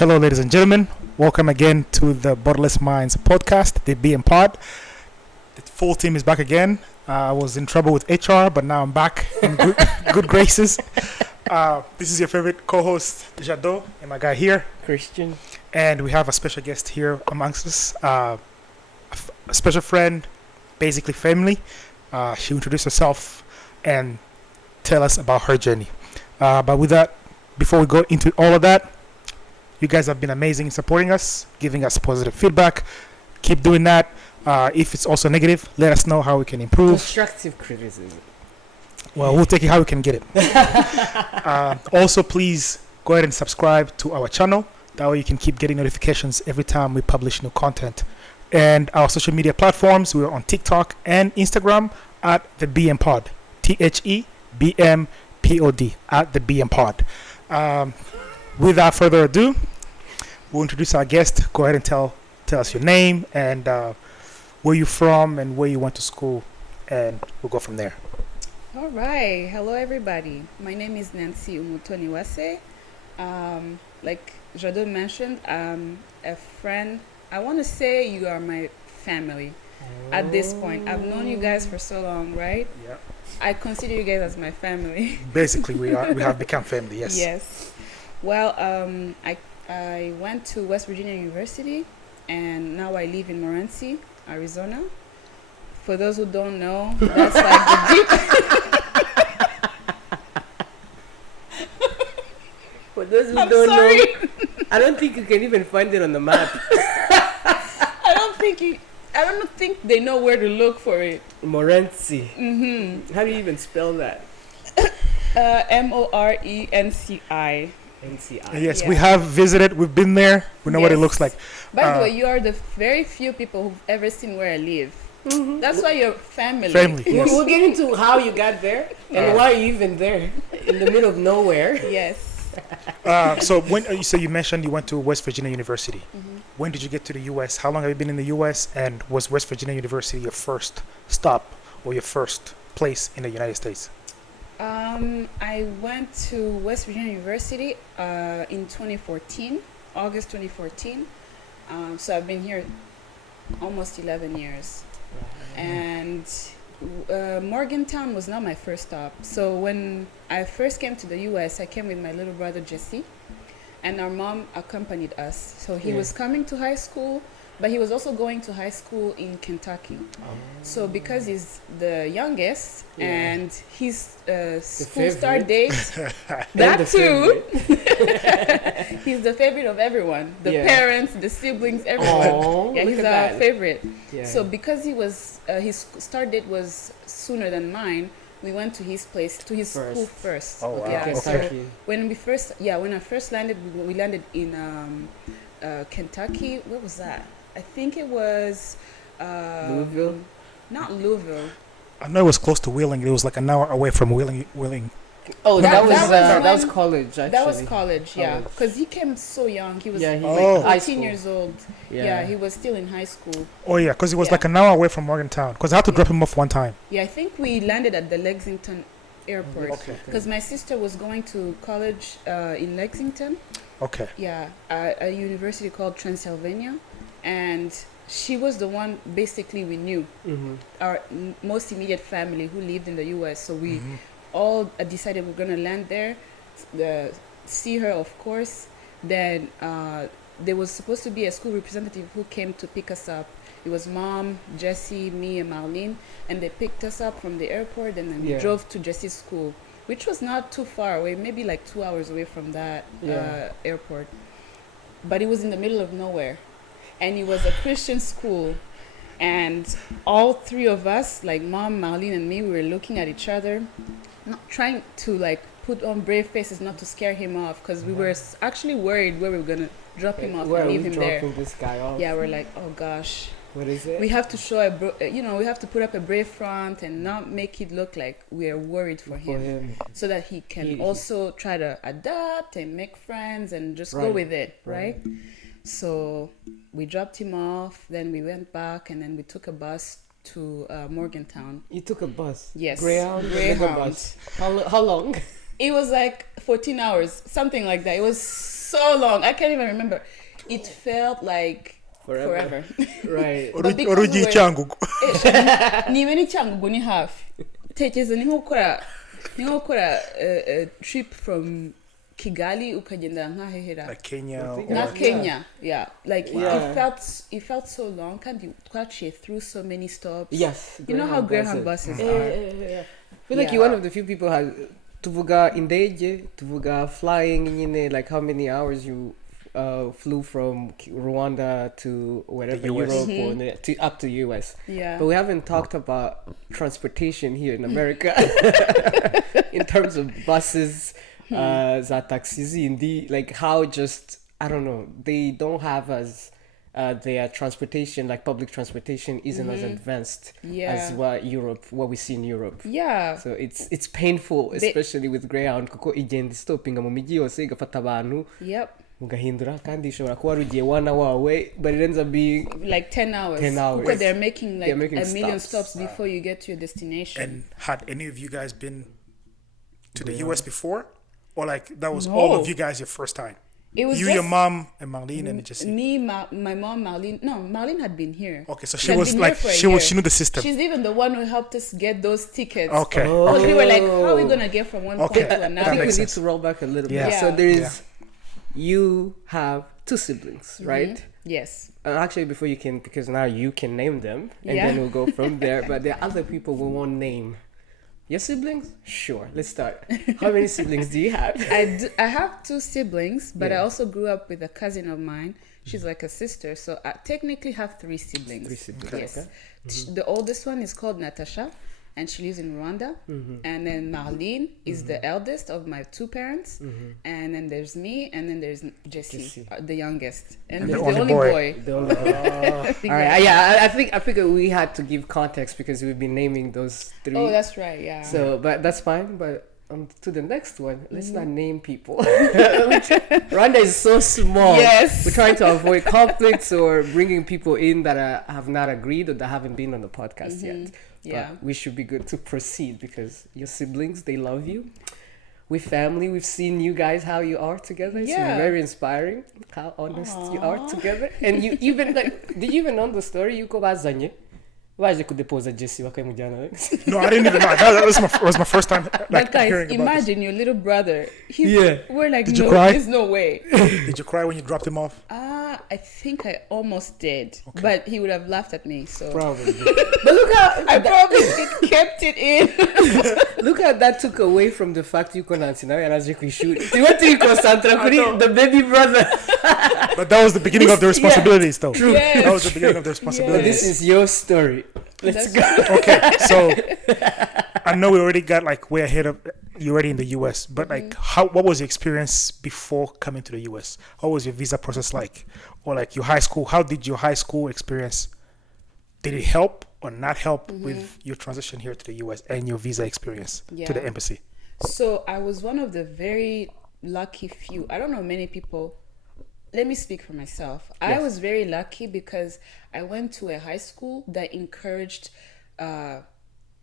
Hello, ladies and gentlemen. Welcome again to the Borderless Minds podcast, the BM Pod. The full team is back again. I was in trouble with HR, but now I'm back in good graces. This is your favorite co-host, Jado, and my guy here, Christian. And we have a special guest here amongst us, a special friend, basically family. She'll introduce herself and tell us about her journey. But with that, before we go into all of that, you guys have been amazing in supporting us, giving us positive feedback. Keep doing that. If it's also negative, let us know how we can improve. Constructive criticism. Well, we'll take it how we can get it. Also, please go ahead and subscribe to our channel. That way you can keep getting notifications every time we publish new content. And our social media platforms, we're on TikTok and Instagram at the BM Pod. THEBMPOD at the BM Pod. Without further ado, we'll introduce our guest. Go ahead and tell us your name and where you're from and where you went to school, and we'll go from there. All right. Hello, everybody. My name is Nancy Umutoniwase. Like Jado mentioned, a friend. I want to say you are my family at this point. I've known you guys for so long, right? Yeah. I consider you guys as my family. Basically, we have become family, yes. Yes. Well, I went to West Virginia University, and now I live in Morenci, Arizona. For those who don't know, that's like the deep. For those who I'm don't sorry. know, I don't think you can even find it on the map. I don't think they know where to look for it. Morenci. Mm-hmm. How do you even spell that? Morenci. NCI. Yes, Yeah. we have visited. We've been there. We know what it Yes. looks like. By the way, you are the very few people who've ever seen where I live. Mm-hmm. That's why you're family. Family. Yes. We'll get into how you got there and why you even there in the middle of nowhere. Yes. So when you mentioned you went to West Virginia University. Mm-hmm. When did you get to the U.S.? How long have you been in the U.S.? And was West Virginia University your first stop or your first place in the United States? I went to West Virginia University in 2014, August 2014. So I've been here almost 11 years. And Morgantown was not my first stop. So when I first came to the U.S., I came with my little brother Jesse, and our mom accompanied us. So he was coming to high school, but he was also going to high school in Kentucky. So because he's the youngest and his school start date, that too, he's the favorite of everyone. The parents, the siblings, everyone. Yeah, he's our favorite. Yeah. So because he was his start date was sooner than mine, we went to his place, to his school first. Oh, wow. Yeah. Okay. So when I first landed, we landed in Kentucky. Where was that? I think it was Louisville. Not Louisville. I know it was close to Wheeling. It was like an hour away from Wheeling. Oh, that was when- college. Actually, that was college, yeah. Because he came so young. He was like high 14 years old. Yeah, he was still in high school. Oh yeah, because it was like an hour away from Morgantown. Because I had to drop him off one time. Yeah, I think we landed at the Lexington airport. Okay. Because my sister was going to college in Lexington. Okay. Yeah, a university called Transylvania, and she was the one basically we knew, our most immediate family who lived in the U.S. So we all decided we're gonna land there, see her, of course. Then there was supposed to be a school representative who came to pick us up. It was Mom, Jesse, me, and Marlene, and they picked us up from the airport, and then we drove to Jesse's school, which was not too far away, maybe like 2 hours away from that airport. But it was in the middle of nowhere, and it was a Christian school, and all three of us, like Mom, Marlene, and me, we were looking at each other, not trying to like put on brave faces not to scare him off, because we were actually worried where we were gonna drop him off and leave him there. This guy off? Yeah, we're like, oh gosh. What is it? We have to show we have to put up a brave front and not make it look like we are worried for him, so that he can also try to adapt and make friends and just go with it, right? So we dropped him off, then we went back, and then we took a bus to Morgantown. You took a bus? Yes. Greyhound bus. How long? It was like 14 hours, something like that. It was so long. I can't even remember. It felt like forever. Right. But because Orugi we were- Changugu. niba ni cyangugu ni hafi tekereza ni nko gukora a trip from Kigali ukagenda nk'ahehera Like Kenya. na or- Kenya, yeah, like Yeah. it felt so long kandi twaciye through so many stops. Yes. You know how Greyhound buses Yeah, are. yeah. I feel like Yeah. you're one of the few people has tuvuga indege, tuvuga flying nyine, like how many hours you flew from Rwanda to wherever The US. Europe or up to US. Yeah. But we haven't talked about transportation here in America in terms of buses, za taxis, like how just I don't know, they don't have as their transportation, like public transportation, isn't as advanced Yeah. as what we see in Europe. Yeah. So it's painful, especially with Greyhound, kuko igenda stoppinga mu mijyi yose igafata abantu Yep. mugahindura kandi ishobora kuba rugiye 1 hour away, but it ends up being Like 10 hours. 10 hours. Because they're making like They're making a million stops. stops before you get to your destination. And had any of you guys been to the US before? Or like that was No. all of you guys your first time? It was You, just your mom, and Marlene, and Jesse. me, my mom, Marlene. No, Marlene had been here. Okay, so She she had was been like here for a she knew the system. She's even the one who helped us get those tickets. Okay. Because we were like, how are we gonna get from one Okay. point to I another? think we makes need sense. to roll back a little Yeah. bit. Yeah. So there is, you have 2 siblings, right? Yes. Actually, before you can, because now you can name them, and Yeah. then we'll go from there. But there are other people we won't name. Your siblings? Sure. Let's start. How many siblings do you have? I have 2 siblings, but I Yeah. also grew up with a cousin of mine. She's like a sister, so I technically have 3 siblings. 3 siblings, Yes. okay. The oldest one is called Natasha, and she lives in Rwanda. And then Marlene is the eldest of my 2 parents. And then there's me, and then there's Jesse, Jesse. The youngest, and And the the only only boy. boy. The only- All right. Yeah, I figured we had to give context because we've been naming those 3. Oh, that's right. Yeah. So, but that's fine. But to the next one, let's not name people. Rwanda is so small. Yes. We're trying to avoid conflicts or bringing people in that have not agreed or that haven't been on the podcast yet. Yeah. But we should be good to proceed because your siblings, they love you. We're family. We've seen you guys, how you are together. It's Yeah. very inspiring how honest you are together. And you even, like, did you even know the story? You go bazanye. Waje kudepoza Jesse wakamujana. No, I didn't even know. That was my first time But like guys, hearing about imagine your little brother. Yeah. We're like, Did you no, cry? there's no way. this. Did you cry when you dropped him off? I think I almost did, but he would have laughed at me. So Probably. But look how I probably kept it in. look how that took away from the fact you can answer now and as you can shoot. You went to concentrate the baby brother. But that was the beginning of the responsibilities, though. True. Yes. That was the beginning of the But responsibilities. this is your story. Let's That's go. Okay, so I know we already got like way ahead of you already in the US, but like what was your experience before coming to the US? What was your visa process like? Or like your high school, how did your high school experience, did it help or not help with your transition here to the US and your visa experience to the Yeah. embassy? So I was one of the very lucky few. I don't know many people. Let me speak for myself. I Yes. was very lucky because I went to a high school that encouraged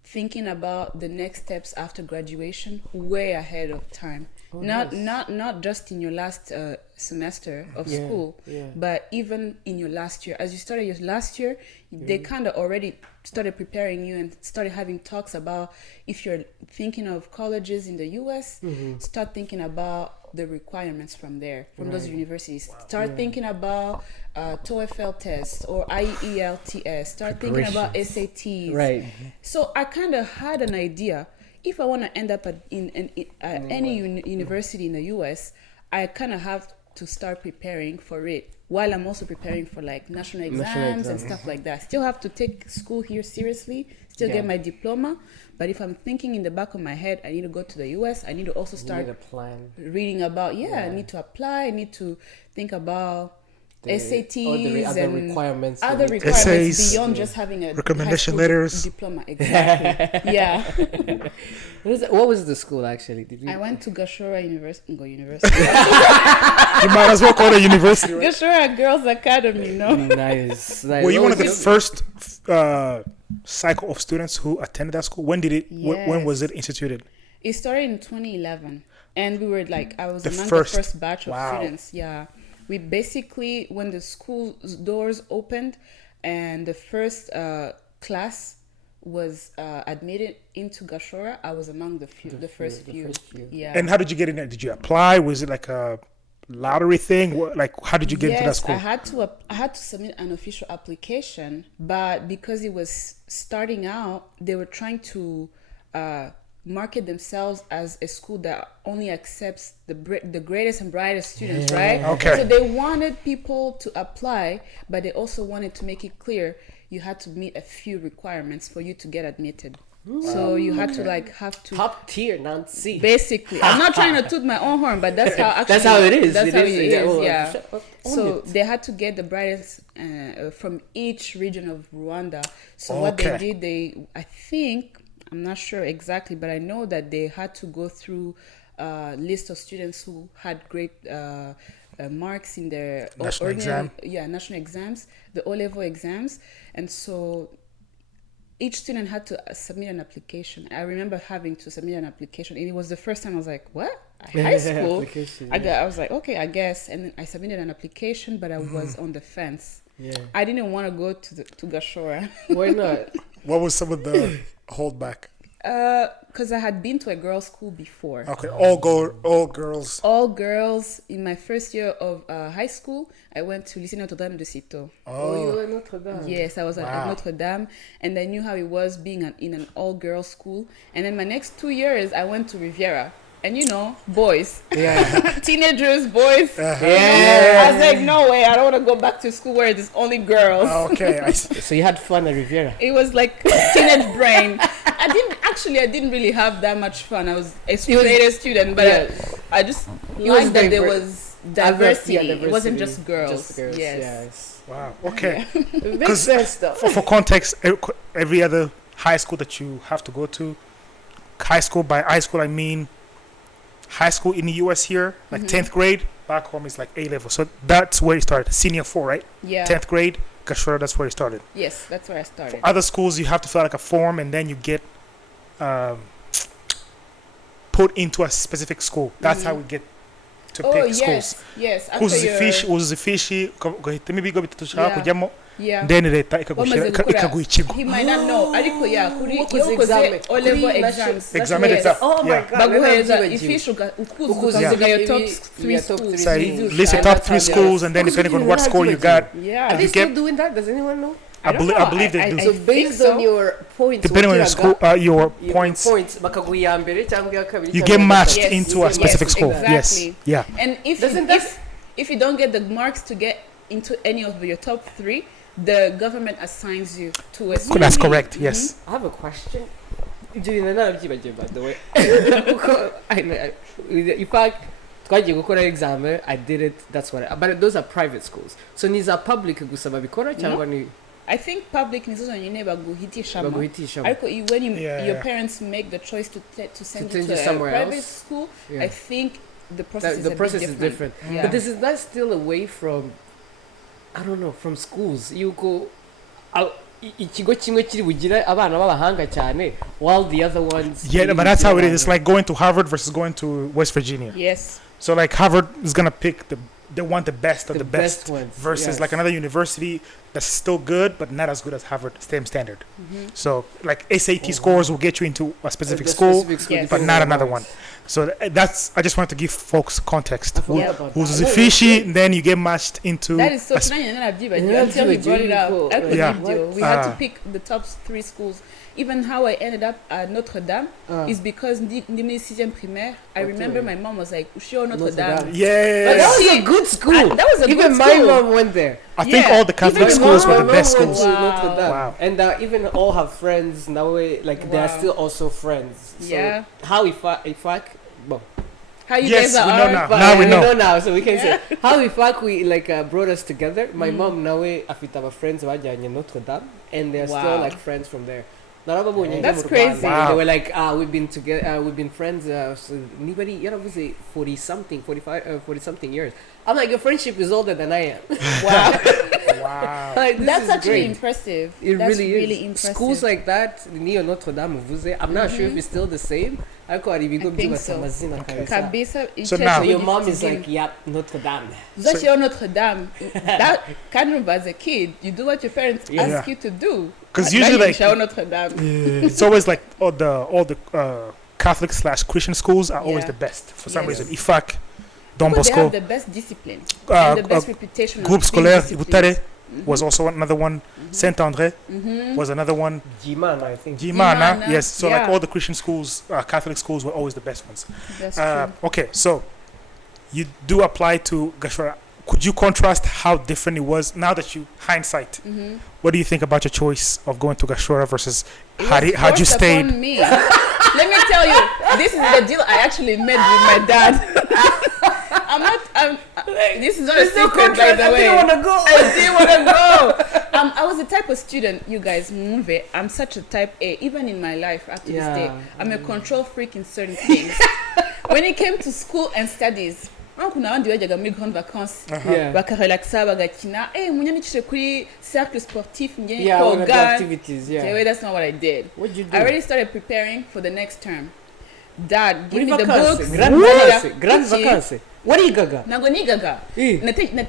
thinking about the next steps after graduation way ahead of time. Not just in your last semester of Yeah, school, yeah. but even in your last year. As you started your last year, they kind of already started preparing you and started having talks about if you're thinking of colleges in the US, start thinking about the requirements from there, from those universities. Start thinking about TOEFL tests or IELTS. Start thinking about SATs. Right. So I kind of had an idea. If I want to end up at any university in the US, I kind of have to start preparing for it while I'm also preparing for like national exams and stuff like that. Still have to take school here seriously, still get my diploma. But if I'm thinking in the back of my head, I need to go to the US, I need to also You start need a plan. reading about, I need to apply, I need to think about SATs all the other and requirements you other need to- requirements Essays, beyond just having a recommendation high school letters. diploma. Exactly. Yeah. What was the school actually? Did you? I went to Gashora University. University. You might as well call it a university, right? Gashora Girls Academy, no? Nice. Were you What one of the was first cycle of students who attended that school? When did it? When was Yes. it instituted? It started in 2011. and we were like, I was The among first. the first batch of Wow. students. Yeah, we basically, when the school doors opened and the first class was admitted into Gashora, I was among the first few. Yeah. And how did you get in there? Did you apply? Was it like a lottery thing? Like, how did you get into that school? I had to submit an official application, but because it was starting out, they were trying to market themselves as a school that only accepts the greatest and brightest students, right? Okay. So they wanted people to apply, but they also wanted to make it clear you had to meet a few requirements for you to get admitted. So you had to have to Top tier, Nancy. basically. I'm not trying to toot my own horn, but that's how actually That's how it is. That's It how is. it is. Oh, Yeah. own So it. they had to get the brightest from each region of Rwanda. So what they Okay. did, I think, I'm not sure exactly, but I know that they had to go through a list of students who had great marks in their National exam. national exams, the O-level exams, and so each student had to submit an application. I remember having to submit an application, and it was the first time I was like, "What? High school?" Application, I was like, "Okay, I guess." And then I submitted an application, but I was on the fence. Yeah. I didn't want to go to Gashora. Why not? What was some of the holdback? Because I had been to a girls' school before. Okay, all girls. All girls. In my first year of high school, I went to Lycée Notre-Dame de Citeaux. Oh, you were Notre Dame. Yes, I was at Wow. Notre Dame, and I knew how it was being in an all-girls school. And then my next 2 years, I went to Riviera. And boys, Yeah. teenagers, boys. Yeah. I was like, no way, I don't want to go back to school where there's only girls. Okay, I see. So you had fun at Riviera. It was like teenage brain. I didn't really have that much fun. I was a straight A student, but Yeah. I just It was liked that there diver- was diversity. Yeah, It wasn't diversity. just girls. Just girls. Yes. Wow. Okay. It makes sense though. For context, every other high school that you have to go to, by high school I mean high school in the US here, like 10th grade, back home is like A level. So that's where it started. Senior 4, right? Yeah. 10th grade, Gashora, that's where it started. Yes, that's where I started. Other schools, you have to fill out like a form and then you get put into a specific school. That's how we get to pick schools. Yes. After uzifishi guhitamo ibigo bitatu ushaka Yeah. kujyamo Yeah. then leta Bamaze gukora- ikaguha ikigo. He might not know. Ariko kuri Wakoze iyo ukoze examen. O-level Kuri exams. Examen Yes. exam. Oh my Yeah. god. Baguhereza nabyibagiwe. ifishi Ukuzuza ukazuza your top ibi- three yeah, top schools. three So schools. list the And top that's 3 how they schools are. and then Oh, depending so on you what know score how you to got, Yeah. Are you they still get- doing that? Does anyone know? I believe they do. So based on your points, Depending on your school, your points, bakaguha iya mbere cyangwa iya kabiri you cyangwa get iya matched gatatu. into a Yes, specific school. exactly. Yes. Yeah. And Doesn't that- if you don't get the marks to get into any of your top 3, the government assigns you to a school. That's correct. Yes. I have a question. Ibyo bintu narabyibagiwe by the way. Kuko in fact twagiye gukora exam, I did it, that's what but those are private schools. So ni za public gusa babikora cyangwa ni I think public nizo zonyine baguhitishamo. baguhitishamo? Ariko when Yeah, your yeah. parents make the choice to send To you send to you a somewhere private else? school, Yeah. I think the process The is process a is bit different. Yeah. But this is not still away from, I don't know, from schools. You go, ikigo kimwe kiri bugire abana b'abahanga cyane, while the other ones. Yeah, but that's how it is. It's like going to Harvard versus going to West Virginia. Yes. So like Harvard is gonna pick they want the best of The the best, best ones, versus yes. like another university that's still good but not as good as Harvard, same standard. So like SAT scores will get you into a specific The school, specific Yes. but depending not on another ones. one. So that's I just wanted to give folks context. I forgot Yeah. about Who's that. the fishy, then you get matched into. That is so a sp- tunanya narabyibagiwe Yeah, until he brought it up. cool. Ariko Yeah. nibyo, we had to Ah. pick the top 3 schools. Even how I ended up at Notre Dame is because ndi muri 6e primaire. I Okay. remember my mom was like, "Ushio Notre Notre Dame." Dame. Yeah, But that was a She- good school. that was a even good my school. mom went there. I think Yeah. all the Catholic Even schools my were the mom best went schools. to Notre Dame. Wow. And even all her friends now, like they are Wow. still also friends. So Yeah. how if I well, How you Yes, guys we are. know now. but Now we know. now, so we can say how if we like brought us together. My mom now afite aba friends bajyanye Notre Dame, and they're still Wow. like friends from there. Narababonye That's mu Rwanda. crazy. Wow. They were like, we've been together, we've been friends. So anybody, obviously 40 something, 45, 40 something years. I'm like, your friendship is older than I am. Wow. Wow. Like, this That's is actually great. impressive. It That's really is. impressive. Schools like that, near Notre Dame, I'm not sure if it's still the same. Ariko hari ibigo I think byubatse so. amazina kabisa. Kabisa. So now- So your mom is like, yep, Notre Dame. That's your Notre Dame. That kind of as a kid, you do what your parents Yeah. ask you to do. 'Cause Like, usually, like like- Show Notre Dame. It's always like all the Catholic / Christian schools are always Yeah. the best for some Yes. reason. IFAC, Don Because they Bosco, have the best discipline uh, and the best uh, reputation. of Groupe being Scolaire disciplined. Ibutare was also another one. Saint André was another one. Jimana, I think. Jimana, Jimana, yes. So like yeah. all the Christian schools, Catholic schools were always the best ones. That's true. Okay, so you do apply to Gashora. Could you contrast how different it was now that you hindsight? What do you think about your choice of going to Gashora versus had you Forced stayed? upon me. Let me tell you, this is the deal I actually made with my dad. This is not a secret, by the way. I didn't want to go. I didn't want to go. I was the type of student, you guys, move. I'm such a type A, even in my life up to this day. I'm a control freak in certain things. When it came to school and studies, kuna abandi bajyaga muri grande vacances Yeah. bakarelaxa bagakina munyandikishe kuri cercle sportif njye Yeah, one of the koga. activities, yeah. Okay, that's not what I did. What'd you do? I already started preparing for the next term. Dad, give Muri me the vacances, books. grand Nzanira vacances, grand iki. vacances. Warigaga? Ntabwo nigaga. Eh.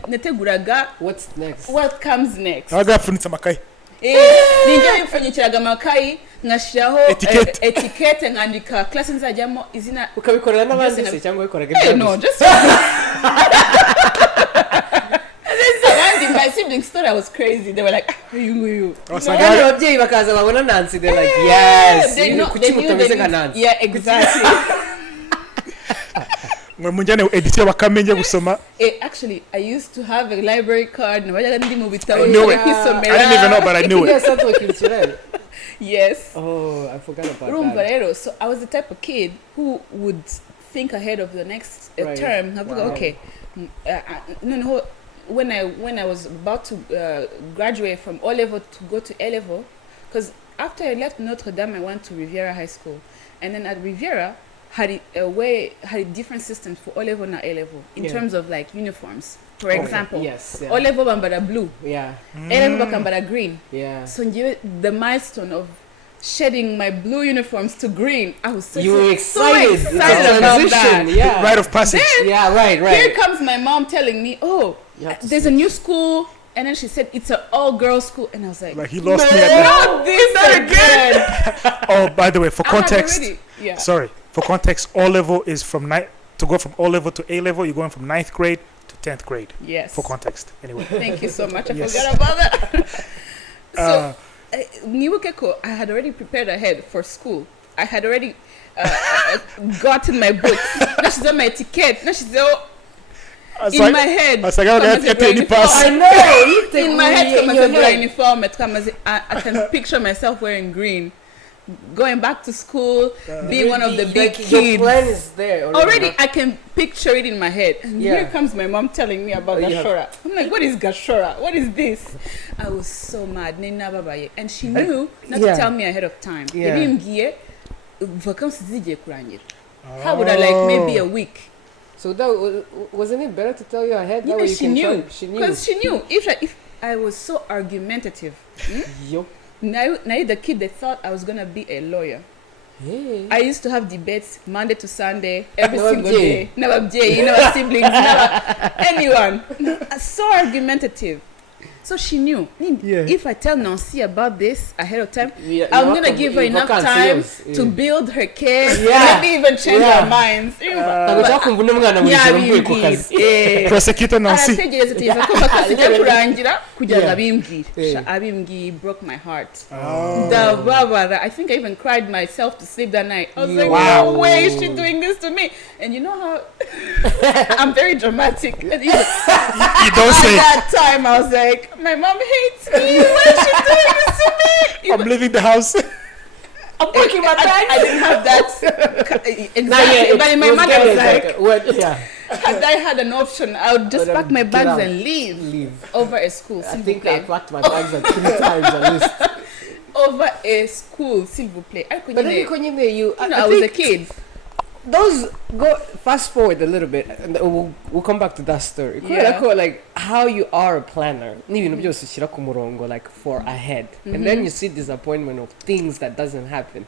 Nateguraga What's next? what comes next. Agapfunitse amakaye. Ninjya mpfunyikiraga amakayi nkashyiraho Etiquette. etiquette nkandika class nzajyamo izina. Ukabikorera n'abandi Byose se cyangwa ubikoraga No, just abandi my siblings thought I was crazy. They were like, uyu nguyu. Wasanga Kandi ababyeyi bakaza babona Nancy, they're like, yes, They know- kuki they knew mutameze they nka knew- Nancy? Yeah, exactly. mwe munjyane edition bakamenye gusoma. Actually, I used to have a library card. Nabajyaga ndi mu bitabo I knew it. nkisomera. I didn't even know, but I knew it. Yes, that's what culturel. Yes. Oh, I forgot about Urumva that. rero, so I was the type of kid who would think ahead of the next Right. term. Nkavuga, Wow. okay, no, when I was about to graduate from O level to go to A level, because after I left Notre Dame, I went to Riviera High School, and then at Riviera had different systems for O level and A level in Yeah. terms of like uniforms. For Okay. example, Yes, yeah. O level bambara blue, Yeah, A level bakambara green. yeah. So the milestone of shedding my blue uniforms to green, I was so You were so excited. excited It's a about transition. that. Yeah. Rite of passage. Yeah, right, Here right. comes my mom telling me, "Oh, You have to there's a new school," and then she said it's an all-girls school, and I was like, Like he lost me at that. "Not this again." Oh, by the way, for I had context, already- yeah. sorry, for context, O level is from to go from O level to A level. You're going from 9th grade to 10th grade. Yes. For context, anyway. Thank you so much. I Yes. forgot about that. Uh, So, Niwukeko, I had already prepared ahead for school. I had already gotten my books. Now she's on my ticket. Now she's all I was in like, my head. I was like, I Kama don't get any zebra pass. I know. in my head, in kama your zebra head. uniform. I can picture myself wearing green, going back to school, being one of the big Like, your kids. plan is there Already, I can picture it in my head. And Yeah. here comes my mom telling me about Oh, yeah. Gashora. I'm like, what is Gashora? What is this? I was so mad. Nina babaye. And she knew not Yeah. to tell me ahead of time. Yeah. Yabimbwiye, vacances zigiye kurangira. How would I like maybe a week? So that wasn't it better to tell you ahead? That Yeah, way you she can knew. try- She knew. Because she knew. If I was so argumentative, Yup. now the kid that thought I was gonna be a lawyer. Hey. I used to have debates Monday to Sunday, every Never single gay. day. Never gay, never siblings, never anyone. So argumentative. So she knew. Yeah. If I tell Nancy about this ahead of time, Yeah, I'm you're gonna welcome. give her You're enough welcome, time serious. to Yeah. build her case, Yeah. maybe even change Yeah. her minds. Ntabwo ushaka kumva undi mwana buri joro mvuye ku kazi. Prosecutor Nancy. arategereza tugeza ko vakasi ijya kurangira kugira ngo Yeah. abimbwire. Yeah. Abimbwiye broke my heart. Ndababara. I think I even cried myself to sleep that night. I was like, Wow. no way is she doing this to me? And you know how I'm very dramatic. And even You don't at say. that time, I was like, my mom hates me. Why is she doing this to me? I'm leaving the house. I'm breaking my back. I didn't have that exactly. Nah, yeah, but in my it was mind, I getting was like, what? Yeah. had I had an option, I would just But, pack my get bags out. and leave Leave. over a school. I s'il vous think I plaît. packed my bags like 3 times at least. Over a school, s'il vous plaît. But then you, I was a kid. those go fast forward a little bit and we'll come back to that story. Yeah. Like how you are a planner n'ibintu byose ushyira ku murongo like for ahead and then you see disappointment of things that doesn't happen.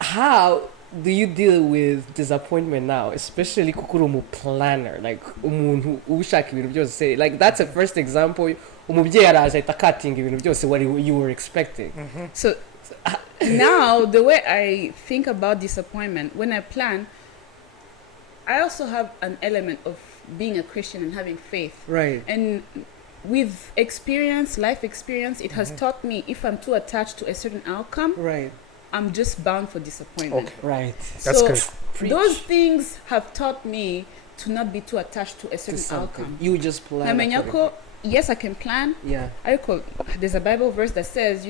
How do you deal with disappointment now, especially kuko uri umu planner, like umuntu ushaka ibintu byose, like that's a first example. Umubyeyi araje ahita akatinga ibintu byose what you were expecting. So now the way I think about disappointment when I plan, I also have an element of being a Christian and having faith. Right. And with experience, life experience, it has taught me if I'm too attached to a certain outcome, Right. I'm just bound for disappointment. Okay. Right. That's so good. Preach. those things have taught me to not be too attached to a To certain something. outcome. You just plan. Namenyako, accordingly. yes, I can plan. Yeah. There's a Bible verse that says,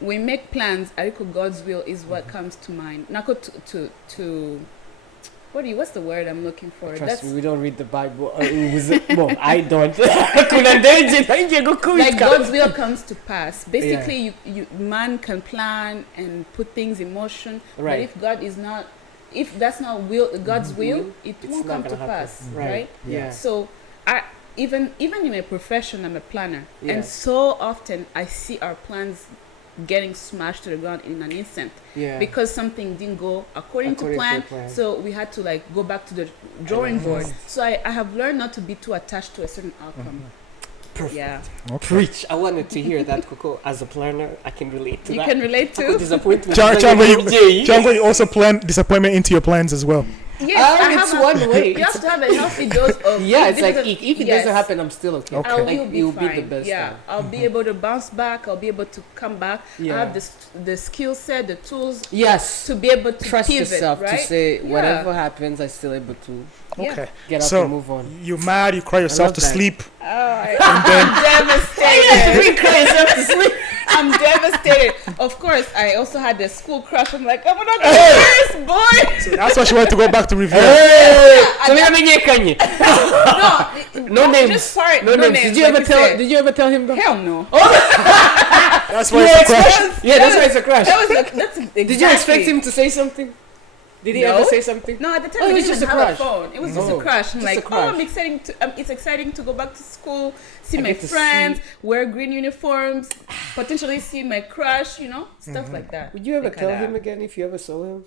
we make plans. God's will is what comes to mind. Nako to what's the word I'm looking for? Trust me, we don't read the Bible. Well, I don't. Like God's will comes to pass. Basically, you man can plan and put things in motion, Right. but if that's not God's will, it It's won't not come to gonna happen. pass, Right. right? Yeah. So even in my profession, I'm a planner, Yeah. and so often I see our plans getting smashed to the ground in an instant Yeah. because something didn't go according to plan. So we had to go back to the drawing board. So I have learned not to be too attached to a certain outcome. Perfect. Yeah, Okay. Preach. I wanted to hear that, Coco. As a planner, I can relate to you that. can relate to. Disappointment. Django, you also plan disappointment into your plans as well. Yes, It's one way. You have to have a healthy dose of. Yeah, it's like different- if it yes. doesn't happen, I'm still okay. Okay. I will Like, be you'll fine. be the best. Yeah, I'll be able to bounce back. I'll be able to come back. Yeah. I have the skill set, the tools Yes. to be able to Trust pivot, yourself right? to say Yeah. whatever happens, I'm still able to Yeah. Okay. get up So and move on. you're mad, you cry yourself love to that. sleep. I'm devastated. I'm devastated. Of course, I also had the school crush. I'm like, I'm not this boy. So that's why she wanted to go back to review. No names. Just sorry, No names. Did you ever tell him that? Hell no. That's why it's a crush. Yeah, that's why it's a crush. That's exactly. Did you expect him to say something? Did he No. ever say something? No, at the time Oh, we it was didn't just a have crush. a phone. It was just No, a crush. I'm just a like, crush. I'm exciting to. It's exciting to go back to school, see I my get to friends, wear green uniforms, potentially see my crush. Stuff like that. Would you ever Like tell that. him again if you ever saw him?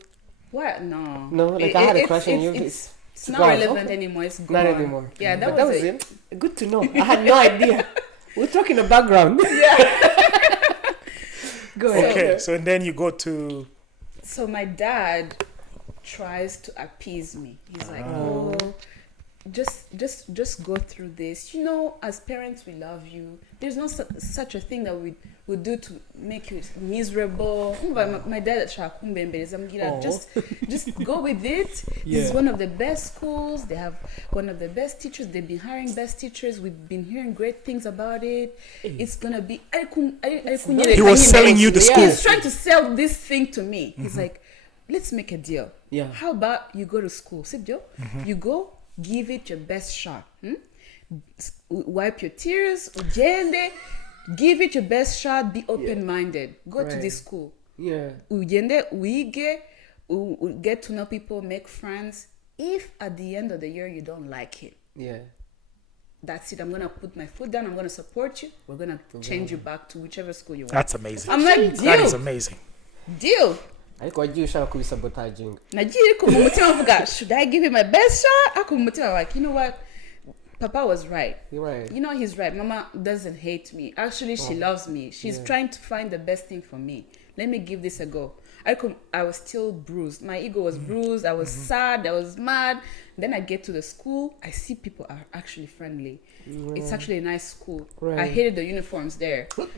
What? No. No, like I had a crush on you. It's not gone. relevant Okay. anymore. It's gone. Not anymore. Yeah, But that was it. it. Good to know. I had no idea. We're talking the background. Go ahead. Okay, so and then you go to So my dad tries to appease me. He's like, "Oh, just go through this. As parents, we love you. There's no such a thing that we would do to make you miserable." My dad just go with it. This is one of the best schools. They have one of the best teachers. They've been hiring best teachers. We've been hearing great things about it. It's gonna be. he was selling you the school. He's trying to sell this thing to me. He's like, let's make a deal. Yeah. How about you go to school? You go, give it your best shot. Wipe your tears, ugende, give it your best shot, be open-minded. Go to this school. Yeah. Ugende, uige, get to know people, make friends. If at the end of the year you don't like it, Yeah. that's it. I'm going to put my foot down. I'm going to support you. We're going to change you back to whichever school you want. That's amazing. I'm like, That is deal. amazing. Deal. Ariko wagiye ushaka kubisabotaging. Nagiye ku mutima mvuga, should I give him my best shot? Aku mutima like, you know what? Papa was right. You're right. He's right. Mama doesn't hate me. Actually, she loves me. She's trying to find the best thing for me. Let me give this a go. I was still bruised. My ego was bruised. I was sad. I was mad. Then I get to the school. I see people are actually friendly. It's actually a nice school. Right. I hated the uniforms there. But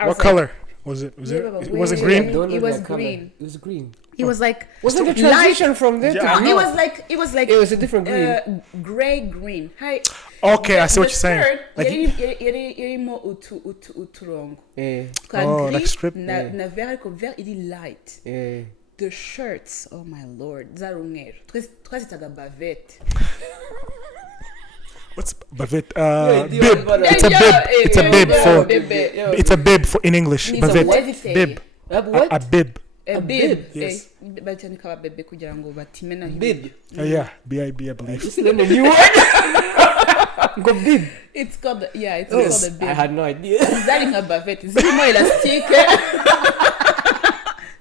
I What was color was it? Was Yeah, it? but It wasn't wait. green. Don't know It was that color. green. It was green. it was like Wasn't the transition from there Yeah, to I know. it was like It was a different green. gray green. Hi. Okay, I see what you're saying. Like Like irimo uturongo. Oh, like strip? Na vert ariko vert iri light. Yeah. The shirts, oh my lord, zarumweru. Twazitaga bavette. what's bavette? Yeah, Bib. but, It's a bib. It's a bib for. Bib. It's a bib for in English. It's a Bavette. what? Bib. What? A bib. a A bib. bib, yes. Bacyandika aba bebe kugira ngo batimena Bib. Yeah, BIB, I believe. Just learned a new word. Go bib. It's called the, yeah, it's Yes. called a bib. I had no idea. Zari nka bavette zirimo elastique.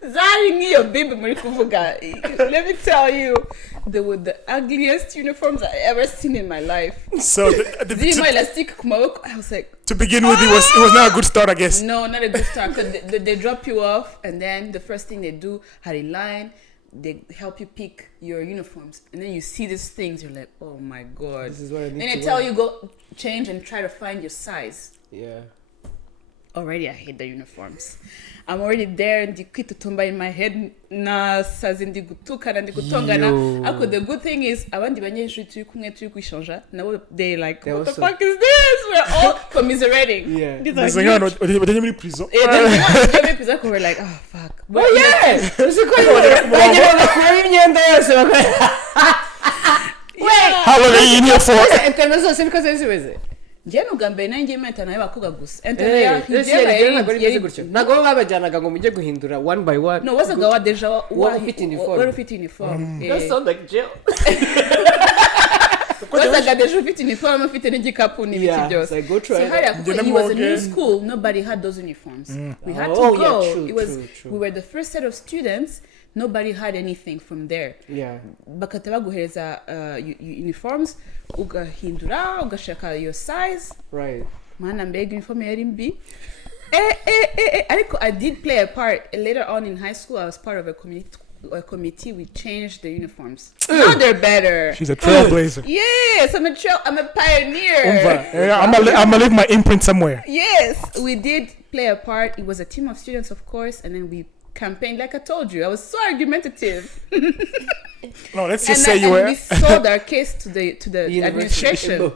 Zari nk'iyo bib muri kuvuga. Let me tell you, they were the ugliest uniforms I ever seen in my life. So Zirimo elastique ku maboko. I was like, to begin with, it was not a good start, I guess. no, not a good start. Cause they drop you off, and then the first thing they do, had a line. They help you pick your uniforms, and then you see these things. You're like, oh my god! This is what I need Then to they tell wear. you go change and try to find your size. Yeah. Already, I hate the uniforms. I'm already there, and tumba in my head. Na sazi ndi gutukana ndi gutongana. Yo. Ako the good thing is, abandi banyeshuri turi kumwe turi kwishanja. Now they like, They what the also- fuck is this? We're all commiserating. Yeah. These There's are a guy huge. in prison. Yeah, then the we're like, oh fuck. But Oh yeah. Uziko bagira bakora imyenda yose bakora. How long are you in here for? Internet zose niko zimeze. njye nugambe nanjye meta nayo bakoga gusa ntabwo baba babajyanaga ngo mujye guhindura one by one. no wazaga wa deja wari ufite uniform. wari ufite uniform That sound like jail. wazaga deja ufite uniform ufite n'igikapu n'ibiki Yeah, byose so I go try so that. hariya kuko it was a new school nobody had those uniforms we had to Oh, go yeah, true, it was true. we were the first set of students nobody had anything from there Yeah. bakata baguhereza uniforms ugahindura ugashaka your size Right. mana mbega uniform yari mbi ariko I did play a part later on in high school. I was part of a committee. We changed the uniforms. Now they're better. She's a trailblazer. Yes, I'm a pioneer. I'm gonna leave my imprint somewhere. Yes, we did play a part. It was a team of students, of course, and then we campaigned. Like I told you, I was so argumentative. No, let's just say you and were. we sold our case to the University. administration.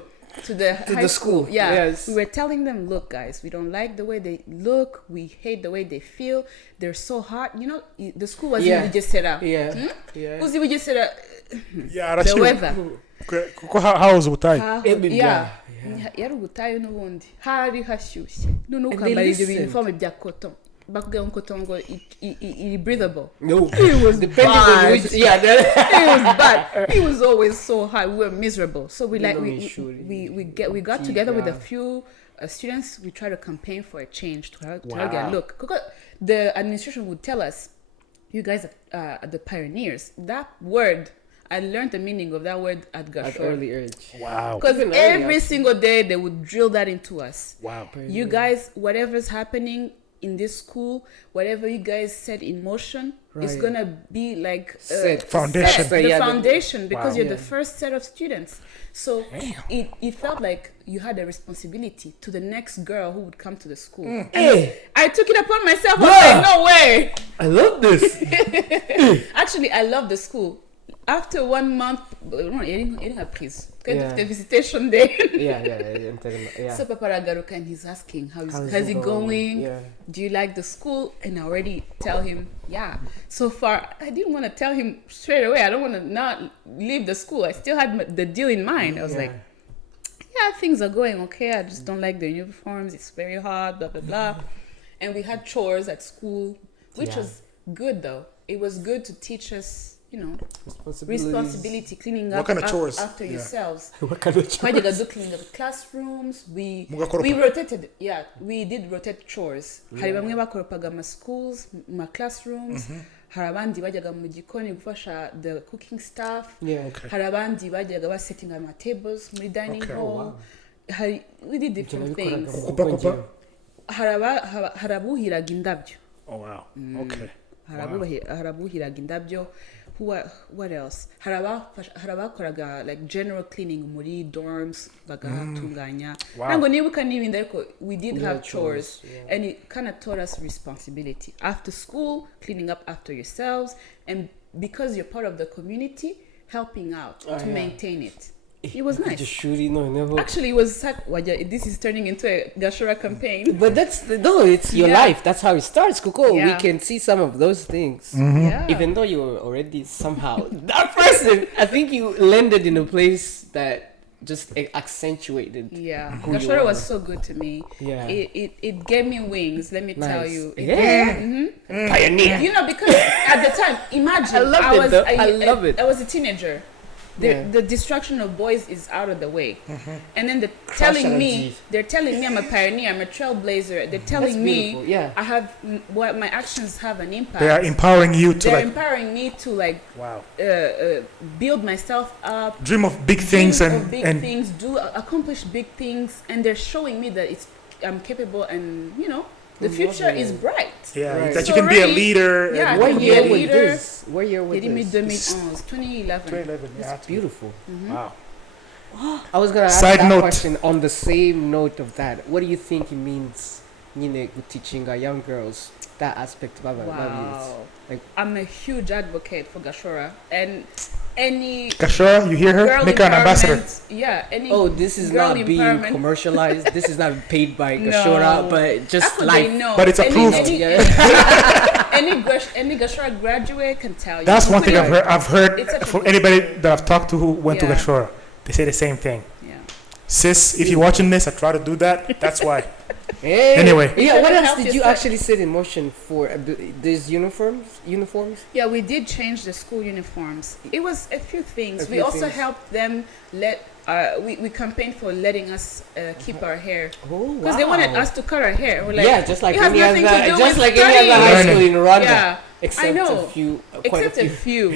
To the high school. Yeah. Yes. We were telling them, look, guys, we don't like the way they look. We hate the way they feel. They're so hot. You know, the school was in Bugesera. Yeah. Yeah. Uzi Bugesera, Yeah, the weather. How was ubutayu? Yeah. Yari ubutayu n'ubundi. Hari hashyushye. None ukambara ibyo uniform bya cotton. Bakubwira ngo cotton ngo it breathable. No. It was Depending bad. on which. Yeah. It was bad. It was always so hot. We were miserable. So we we got together with a few students. We tried to campaign for a change to get look. Because the administration would tell us, "You guys are the pioneers." That word, I learned the meaning of that word at Gashora. At early age. Wow. Because every single day they would drill that into us. Wow. You guys, whatever's happening in this school, whatever you guys set in motion, is Right. gonna be like Foundation. the Yeah, foundation because Wow. you're Yeah. the first set of students. So it felt like you had a responsibility to the next girl who would come to the school. Hey, I took it upon myself. I Yeah. was like, no way. I love this. Actually, I love the school. After 1 month, please. Yeah. The visitation day. Yeah. So Papa Ragaruka and he's asking how's How's it it going? Yeah. Do you like the school? And I already tell him, yeah. So far, I didn't want to tell him straight away. I don't want to not leave the school. I still had the deal in mind. I was like, yeah, things are going okay. I just don't like the uniforms. It's very hard, blah, blah, blah. And we had chores at school, which was good though. It was good to teach us, you know, responsibility, cleaning up kind of chores? after yourselves. What kind of Twajyaga cleaning the classrooms. We rotated. Yeah, we did rotate chores. Hari bamwe bakoropaga ma schools, ma classrooms. Hari abandi bajyaga mu gikoni gufasha the cooking staff. Yeah. Hari abandi bajyaga basetting ama tables muri dining hall. We did different things. Hari abuhiraga indabyo. Oh wow. Okay. Hari abuhiraga indabyo. What else? Hari abakoraga like general cleaning muri dorms bagahatunganya. Ntabwo nibuka n'ibindi ariko we did have chores and it kind of taught us responsibility. After school, cleaning up after yourselves, and because you're part of the community, helping out to maintain it. It was nice. Actually, it was this is turning into a Gashora campaign. But it's your life. That's how it starts, Kuko. We can see some of those things. Yeah. Even though you were already somehow that person, I think you landed in a place that just accentuated. Yeah, who you Gashora was are. so good to me. Yeah. It gave me wings. Let me tell Nice. you. Yeah. Pioneer. You know, because at the time, imagine I loved it, was though. I love it. I was a teenager. Yeah. The distraction of boys is out of the way, and then Crush they're telling me I'm a pioneer, I'm a trailblazer. They're telling me beautiful, yeah. I have what my actions have an impact. They are empowering you to They're like empowering me to like wow, build myself up, dream of big things dream and of big and things, accomplish big things, and they're showing me that I'm capable, and you know the future is bright. yeah, Right. that you So can be a really- leader. yeah, and I What can be year a was leader. this? What year was They did me this? 2011. 2011, yeah, It's beautiful. wow. I was gonna ask Side that note. question on the same note of that. What do you think it means, teaching our young girls that aspect of our Wow. Like- I'm a huge advocate for Gashora and any Gashora, you hear her? girl Make her an ambassador. empowerment. Yeah, any Oh, this is girl not being empowerment. commercialized. This is not paid by No. Gashora, but just Actually, life. no. But it's approved. Any Gashora graduate can tell you. That's one thing I've Including- heard. I've heard It's such a from good anybody that I've talked to who went to Yeah. Gashora, they say the same thing. Yeah. Sis, if you're watching this, I try to do that. That's why. Hey. Anyway. Yeah. What Help else did you yourself. actually set in motion for these uniforms? Yeah, we did change the school uniforms. It was a few things. A We few also things. helped them we campaigned for letting us keep our hair. Oh, Because they wanted us to cut our hair. We're like, yeah, just like it has any nothing to other, do just with like any other high studying. school in Rwanda, Yeah, except I know. a few, quite Except a few.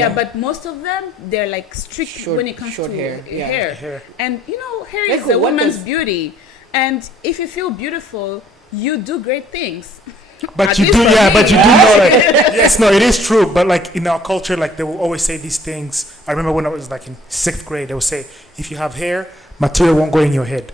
yeah, but most of them they're like strict Short- when it comes short to hair, yeah. Hair. And you know, hair Like, is a what woman's does- beauty, and if you feel beautiful, you do great things. But At you least do, for yeah. me. But you do know, like, yes, no, it is true. But like in our culture, like they will always say these things. I remember when I was like in 6th grade, they would say, if you have hair, material won't go in your head.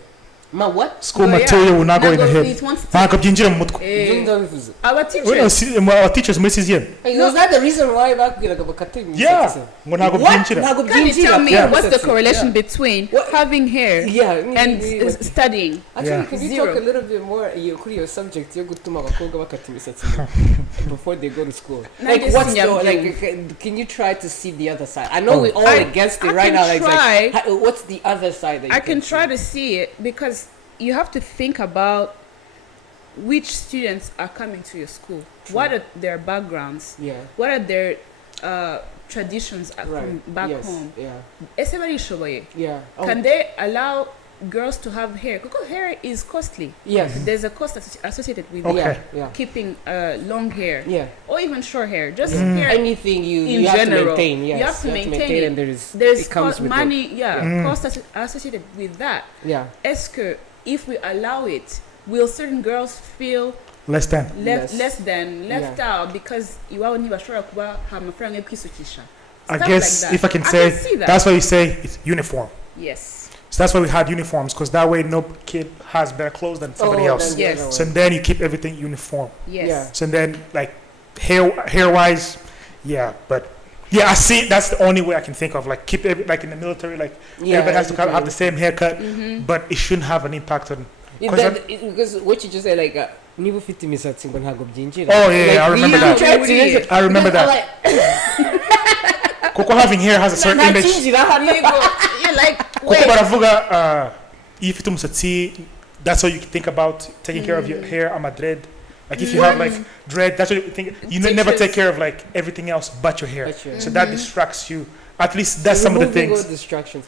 Ma what? School Oh, yeah. material will not go in your It head. wants to- Ntabwo byinjira mu mutwe. Our teachers. Our teachers muri sixième. Hey, was that the reason why bakubwiraga bakate imisatsi? Yeah, ngo ntabwo What? byinjira. Ntabwo Can you byinjira tell me ku what's the misatsi? correlation Yeah. between What? having hair Yeah, and studying? Actually, Yeah. can you Zero. talk a little bit more kuri your subject yo gutuma abakobwa bakata imisatsi before they go to school? Like, Nandesi what's the, nyabyo. like, can you try to see the other side? I know Oh. we're all against it I right can now. Like, try. what's the other side that you I can see? try to see it because you have to think about which students are coming to your school. True. What are their backgrounds? Yeah. What are their traditions Right. from back Yes. home? Yeah. Ese barishoboye. Yeah. Oh, Can they allow girls to have hair? Because hair is costly. yes. There's a cost associated with Okay. Yeah. Yeah. keeping long hair Yeah. or even short hair. Just Mm. hair. Anything In you have general, to maintain. Yes. you have to maintain it. and there's There's it comes with money, yeah, Mm. cost associated with that. it. Yeah. Est-ce que if we allow it, will certain girls feel Less than. left Less. left out because iwabo ntibashobora kuba ha amafaranga yo kwisukisha? I Stuff guess like that. if I can I say, can see that. that's why we say it's uniform. Yes. So that's why we had uniforms, because that way no kid has better clothes than somebody Oh, else. then the Yes. other So one. then you keep everything uniform. Yes. Yeah. So then like hair wise, yeah, but yeah, I see that's the only way I can think of. Like keep like in the military, like Yeah, everybody has to everything have the same haircut, Mm-hmm. but it shouldn't have an impact on. Because what you just said, like, niba ufite imisatsi ngo ntabwo byinjira. Oh, yeah, I remember you that. try to use it. I remember Because that. I'm like, Kuko having hair has a certain image. ntakinjira hano. You're like, Kuko wait. baravuga iyo ufite umusatsi, that's all you can think about, taking care of your hair. I'm a dread. Like if you have like dread, that's what you think. You never take care of like everything else but your hair. But your- So that distracts you. At least that's some of the Removing all things. distractions.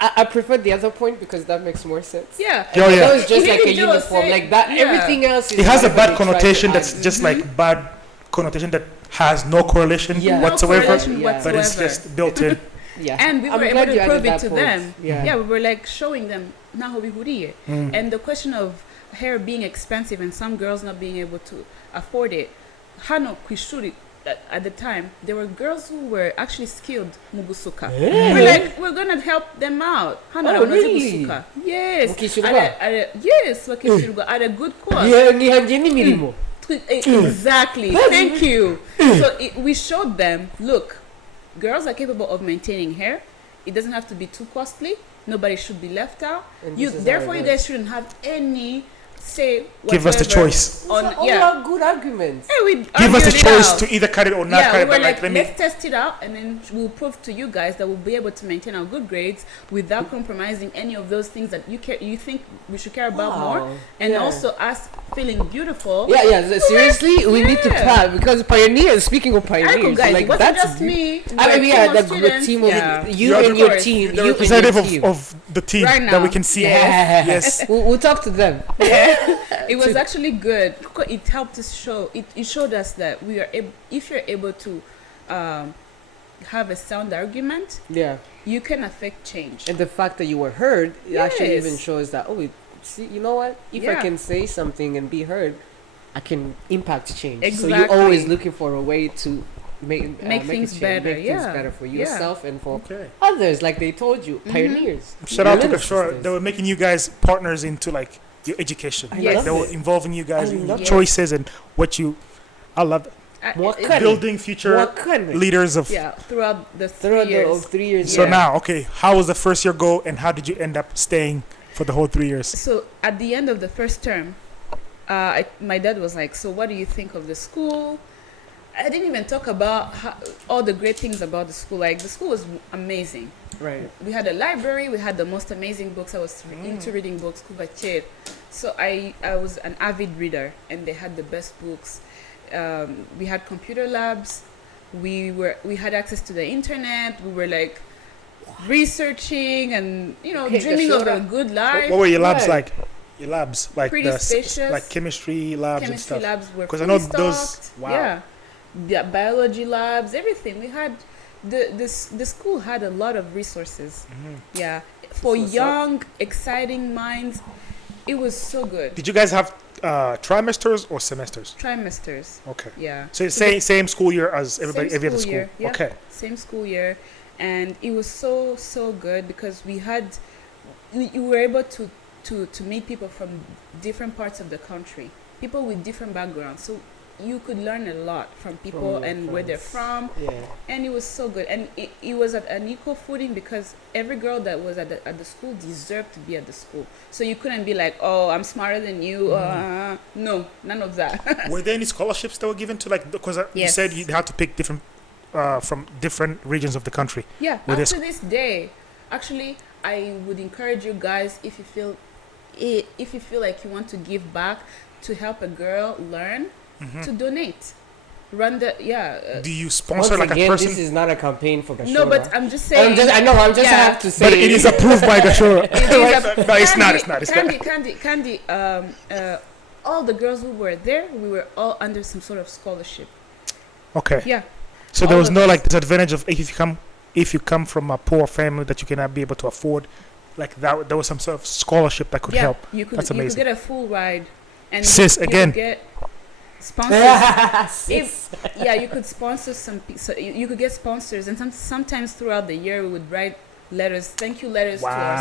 I prefer the other point because that makes more sense. Yeah. Oh, yeah. That was just You like a need to do a uniform, thing. like that. Yeah. Everything else is It has a whatever bad they try to connotation add. that's just like bad connotation that has no correlation Yeah. No whatsoever, correlation Yeah. but it's whatsoever. just built in. Yeah. And we I'm were able glad to you added prove it that to point. them. Yeah. We were like showing them naho bihuriye. And the question of hair being expensive and some girls not being able to afford it. Hano kwishuri at the time there were girls who were actually skilled mugusuka. Yeah. We're like we're gonna help them out. Hano Oh, bamaze really? gusuka. Yes. Mukishyurwa? Yes, bakishyurwa at a good cost. Yeah, ngihangiye n'imirimo. Exactly. Thank you. So we showed them, look, girls are capable of maintaining hair. It doesn't have to be too costly. Nobody should be left out. And You this is how therefore it you goes. guys shouldn't have any say Give us the whatever choice. on all are good arguments. Yeah, we Give us the argued it choice out. to either cut it or not Yeah, cut we it. were But like, let me. let's test it out, and then we'll prove to you guys that we'll be able to maintain our good grades without compromising any of those things that you think we should care about more, and Yeah. also us feeling beautiful. Yeah. Seriously, we need to Yeah. clap because pioneers. Speaking of Arco, pioneers, guys, like it wasn't that's. just me. I mean, We yeah, were the team of good students. team of Yeah. you You're and the your course. team. The You and your representative team. of the team Right that now. we can see. Yes. Yes. We'll talk to them. It was actually good. It helped us show. It showed us that we are able. If you're able to have a sound argument, Yeah. you can affect change. And the fact that you were heard it actually Yes. even shows that see, you know what? If I Yeah. can say something and be heard, I can impact change. So Exactly. you're always looking for a way to make Things a change, better, make things yeah. better for Yeah. yourself and for Okay. others. Like they told you, Mm-hmm. pioneers. Shout out to Brothers and Gashora. sisters. They were making you guys partners into like your education. I Like love they were it. involving you guys I in your love it. choices and what you. I love that. What It- kind Building future What kind of leaders of. Yeah, throughout the throughout 3 the years. 3 years? So Yeah. now, okay, how was the first year go, and how did you end up staying for the whole 3 years? So at the end of the first term, my dad was like, "So what do you think of the school?" I didn't even talk about all the great things about the school. Like the school was amazing. Right. We had a library. We had the most amazing books. I was into reading books. Kuva kera. So I was an avid reader, and they had the best books. We had computer labs. We had access to the internet. We were like researching and Okay, dreaming of a Gashora. good life. What were your labs Right. like? Your labs like Pretty spacious. like chemistry labs and Chemistry stuff. labs were 'Cause I know fully those- stocked. wow. Yeah, biology labs, everything. We had the school had a lot of resources. Yeah, for what's up. young, exciting minds, it was so good. Did you guys have trimesters or semesters? Trimesters. Okay. Yeah. So same school year as everybody, Same every other school school. year, yeah. Okay. Same school year, and it was so good because you were able to meet people from different parts of the country, people with different backgrounds, so you could learn a lot from people your and where they're friends. from, Yeah. and it was so good, and it was at an equal footing because every girl that was at the school deserved to be at the school, so you couldn't be like, oh, I'm smarter than you. No, none of that. Were there any scholarships that were given to like, because you Yes. said you had to pick different from different regions of the country? Yeah, With up to this day, actually, I would encourage you guys, if you feel like you want to give back to help a girl learn, to donate. Rwanda, yeah. Do you Once sponsor like again, a person? this is not a campaign for Gashora. No, but I'm just saying. I'm just Yeah. have to say. But it is approved by Gashora. It is No, it's not. It's not. It's not. Candy. All the girls who were there, we were all under some sort of scholarship. Okay. Yeah. So there all was of no us. like disadvantage of if you come from a poor family that you cannot be able to afford, like that. There was some sort of scholarship that could Yeah, help. you could That's you could amazing. get a full ride, and Sis, you again. could get sponsors. Sis. Yeah, you could sponsor so you could get sponsors, and sometimes throughout the year we would write letters, thank you letters to Wow. our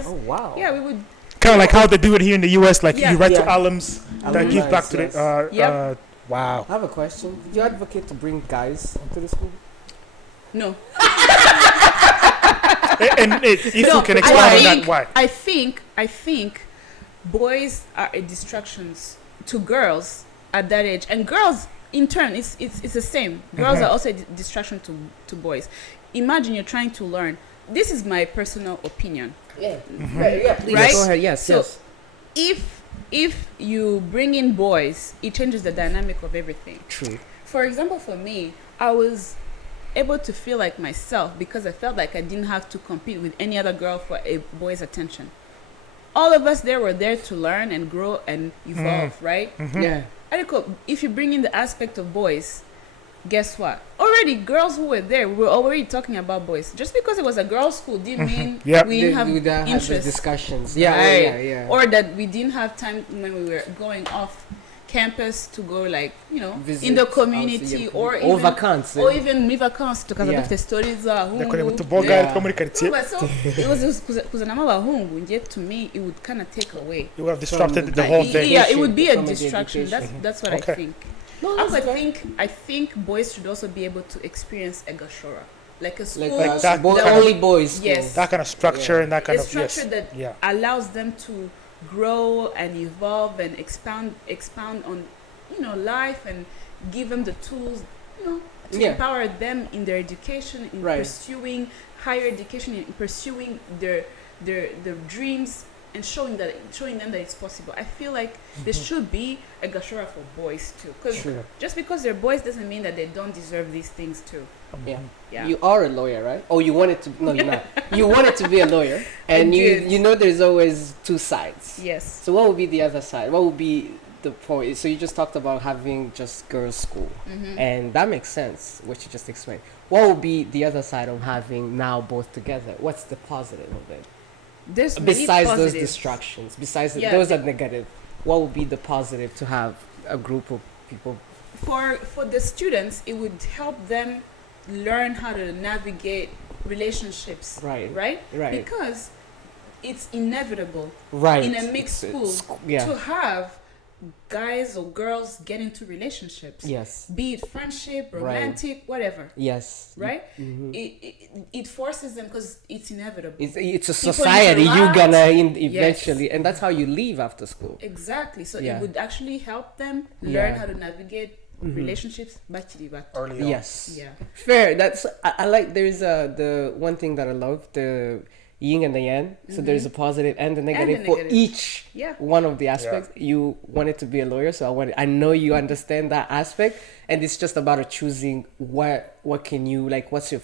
sponsors. Oh wow. Yeah, we would. Kind of like how they do it here in the U.S. Like Yeah. you write to Yeah. alums that Alumni, give back to yes. the. Yep. Wow. I have a question. Did you advocate to bring guys to the school? No. And if No, you can I expand on that, think- why? I think boys are a distractions to girls at that age, and girls in turn it's the same. Girls Mhm. are also a distraction to boys. Imagine you're trying to learn. This is my personal opinion. Yeah. Mm-hmm. Yeah. Please Right? go ahead. Yes. So- yes. If you bring in boys, it changes the dynamic of everything. True. For example, for me, I was able to feel like myself because I felt like I didn't have to compete with any other girl for a boy's attention. All of us there were there to learn and grow and evolve, right? Mm-hmm. Yeah. Ariko, if you bring in the aspect of boys, guess what? Already, girls who were there, we were already talking about boys. Just because it was a girls' school didn't mean Yep. we didn't have We have the interest. discussions. Yeah. Right. Yeah. Or that we didn't have time when we were going off campus to go, like, Visit in the also, community, yeah. or Or even vacances. or even vacances tukaza Yeah. dufite stories za Ndakorera hungu. utuboga Yeah. two muri quartier. But so it was kuzanamo abahungu, and yet to me it would kind of take away. You would have disrupted From the whole the- thing. Yeah, it would be a From the distraction. education. That's what Okay. I think. No, Also, that's I think boys should also be able to experience a Gashora, like a school, like that boy, kind of- only boys. School. Yes. That kind of structure and that kind a of yes. structure that Yeah. allows them to grow and evolve and expound on, life, and give them the tools, to Yeah. empower them in their education, in Right. pursuing higher education, in pursuing their dreams, and showing them that it's possible. I feel like there should be a Gashora for boys too, because Sure. just because they're boys doesn't mean that they don't deserve these things too. Yeah. Yeah. You are a lawyer, right? Oh, you wanted to? No, you're not. You wanted to be a lawyer, and did. you know there's always two sides. Yes. So what would be the other side? What would be the point? So you just talked about having just girls' school, and that makes sense. What you just explained. What would be the other side of having now both together? What's the positive of it? There's many Besides those positives. distractions, besides Yeah, those are negative. What would be the positive to have a group of people? For the students, it would help them learn how to navigate relationships. Right. Right. Right. Because it's inevitable Right. in a mixed school Yeah. to have guys or girls get into relationships. Yes. Be it friendship, romantic, whatever. Yes. Right. It forces them because it's inevitable. It's a People society you're interact. gonna Yes. eventually, and that's how you leave after school. Exactly. So Yeah. it would actually help them Yeah. learn how to navigate relationships. bakiri bato. Early on. Yes. Yeah. Fair. That's I like. There's the one thing that I love, the yin and the yang. So there's a positive and the negative for negative. each Yeah. one of the aspects. You wanted to be a lawyer, so I know you understand that aspect, and it's just about choosing what can you like. What's your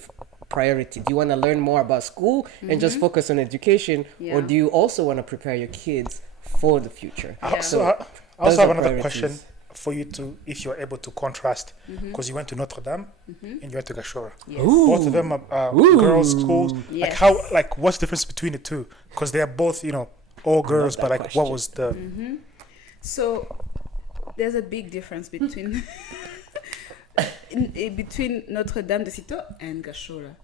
priority? Do you want to learn more about school and just focus on education, or Yeah. do you also want to prepare your kids for the future? I Yeah. also, I those also have are another priorities. question for you to, if you're able to contrast, because you went to Notre Dame and you went to Gashora. Yes. Both of them are girls' schools. Like Yes. how, like what's the difference between the two? Because they are both, all girls. that But like, question. what was the? So there's a big difference between between Notre Dame de Citeaux and Gashora.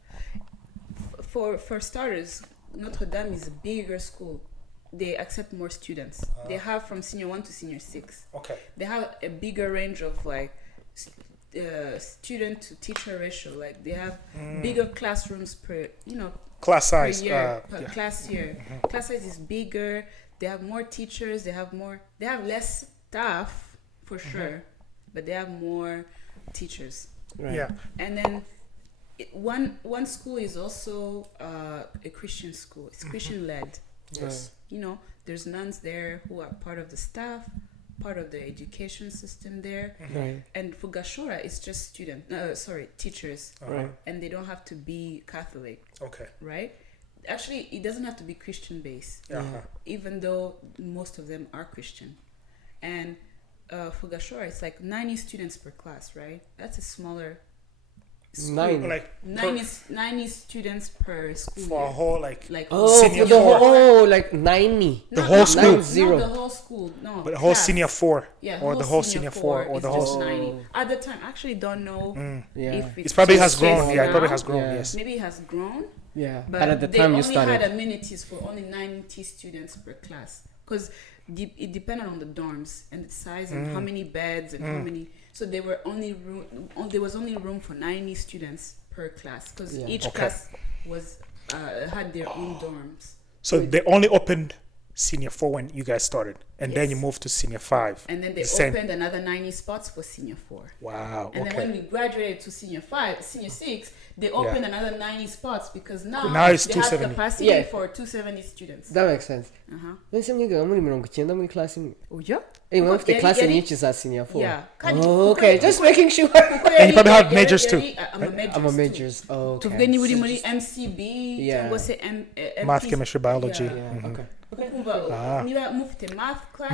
For starters, Notre Dame is a bigger school. They accept more students. They have from senior 1 to senior 6. Okay. They have a bigger range of like student to teacher ratio. Like they have bigger classrooms per Class per size. year, per Yeah. class year. Class size is bigger. They have more teachers. They have less staff for sure, but they have more teachers. Right. Yeah. And then one school is also a Christian school. It's Christian led. Yes. There's nuns there who are part of the staff, part of the education system there. Right. And for Gashora, it's just teachers, Right. and they don't have to be Catholic, Okay. right? Actually, it doesn't have to be Christian based, Yeah. even though most of them are Christian. And for Gashora, it's like 90 students per class, right? That's a smaller school. 9. Like 90 students per school for a year. whole like. Like Senior the four. whole like 90. The whole school. 90. Not the whole school. No. But the whole class. senior 4. Yeah, Or the whole senior 4 or is the whole. just 90. At the time, I actually don't know Yeah. if It probably has just grown. phased Yeah, it probably now. has grown. Yeah. Yes. Maybe it has grown, Yeah. but, But at the they time you only started. had amenities for only 90 students per class because it depended on the dorms and the size and how many beds and how many. So there was only room for 90 students per class because Yeah. each Okay. class was had their own dorms. So they only opened senior 4 when you guys started, and then you Yes. moved to senior 5. And then they The same. opened another 90 spots for senior 4. Wow. And then when we graduated to senior 6, they opened another 90 spots because now it's they have 270. capacity Yeah. for 270 students. That makes sense. Uh-huh. Mwese mwiga muri 90 muri class imwe. Oh yeah? Mufite Yari- class yari- nyinshi za senior 4. Yeah. Oh, okay, just making sure. And you probably have majors too, I'm a majors. I'm a too. majors. Oh, okay. Tuvuge niba uri So muri just- MCB Yeah. cyangwa se Math, chemistry, biology. Yeah. Yeah, okay. Kumva niba mufite math class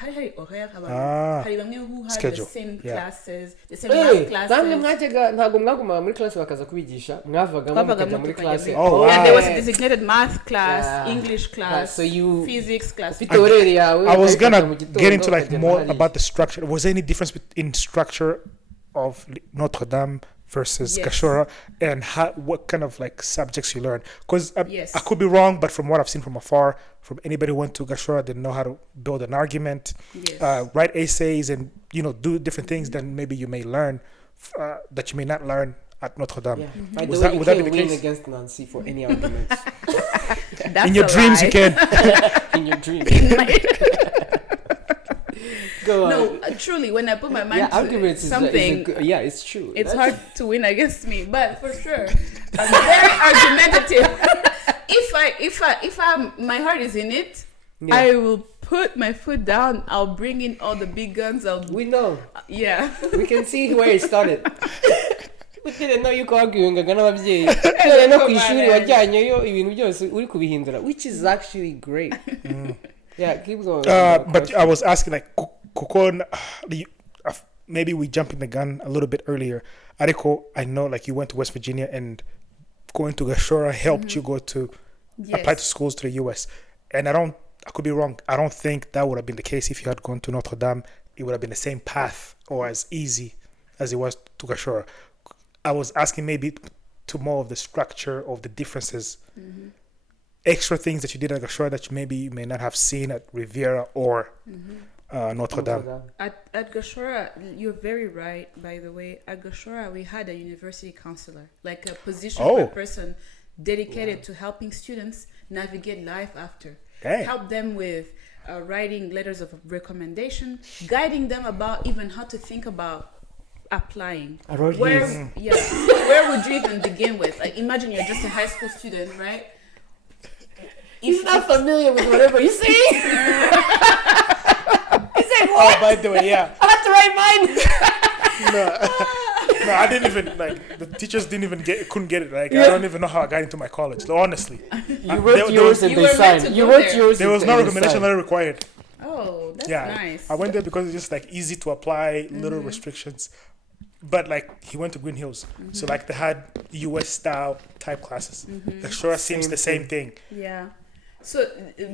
hari horaire hari bamwe who had the Schedule. same Yeah. classes, the same math classes. namwe mwajyaga ntabwo mwaguma muri class bakaza kubigisha mwavagamo mukajya muri class. Oh, wow. Yeah, there was a designated math class, Yeah. English class, So you- physics class. ufite oreri yawe I was gonna ukajya mu gitondo, get into like ukagenda more hariya. about the structure. Was there any difference in structure of Notre Dame versus Yes. Gashora, and what kind of like subjects you learn? Because Yes. I could be wrong, but from what I've seen from afar, from anybody who went to Gashora, they know how to build an argument, Yes. write essays, and do different things that maybe you may learn that you may not learn at Notre Dame. Yeah. By the Was way, that- you would that be can't the win case? against Nancy for any arguments. That's In your a dreams, lie. you can. In your dream. Go on. No, truly, when I put my mind Yeah, to arguments something, yeah, it's true. it's That's- hard to win against me. But for sure, I'm very argumentative. if my heart is in it, Yeah. I will put my foot down. I'll bring in all the big guns. We know. Yeah. We can see where it started. Butire no yuko arguingaga n'ababyeyi. Kubera no ku ishuri wajyanyeyo ibintu byose uri kubihindura, which is actually great. Yeah, keep going. But I was asking like, maybe we jumping the gun a little bit earlier. Ariko, I know like you went to West Virginia and going to Gashora helped you go to apply to schools to the US. And I could be wrong. I don't think that would have been the case if you had gone to Notre Dame. It would have been the same path or as easy as it was to Gashora. I was asking maybe to more of the structure of the differences, extra things that you did at Gashora that you may not have seen at Riviera or Notre Dame. At Gashora, you're very right, by the way. At Gashora, we had a university counselor, like a position for a person dedicated to helping students navigate life after. Dang. Help them with writing letters of recommendation, guiding them about even how to think about applying. I wrote Where would you even begin with? Like, imagine you're just a high school student, right? He's not familiar with whatever you're saying. He said, what? Oh, by the way, yeah. I have to write mine. No, I didn't even like. The teachers couldn't get it. Like I don't even know how I got into my college. Honestly, You wrote yours and you they were meant signed. to You go wrote there. yours. there was and no they recommendation signed. letter required. Oh, that's Yeah, nice. I went there because it's just like easy to apply, little restrictions. But like he went to Green Hills, so like they had U.S. style type classes. The Shore seems the same thing. Yeah. So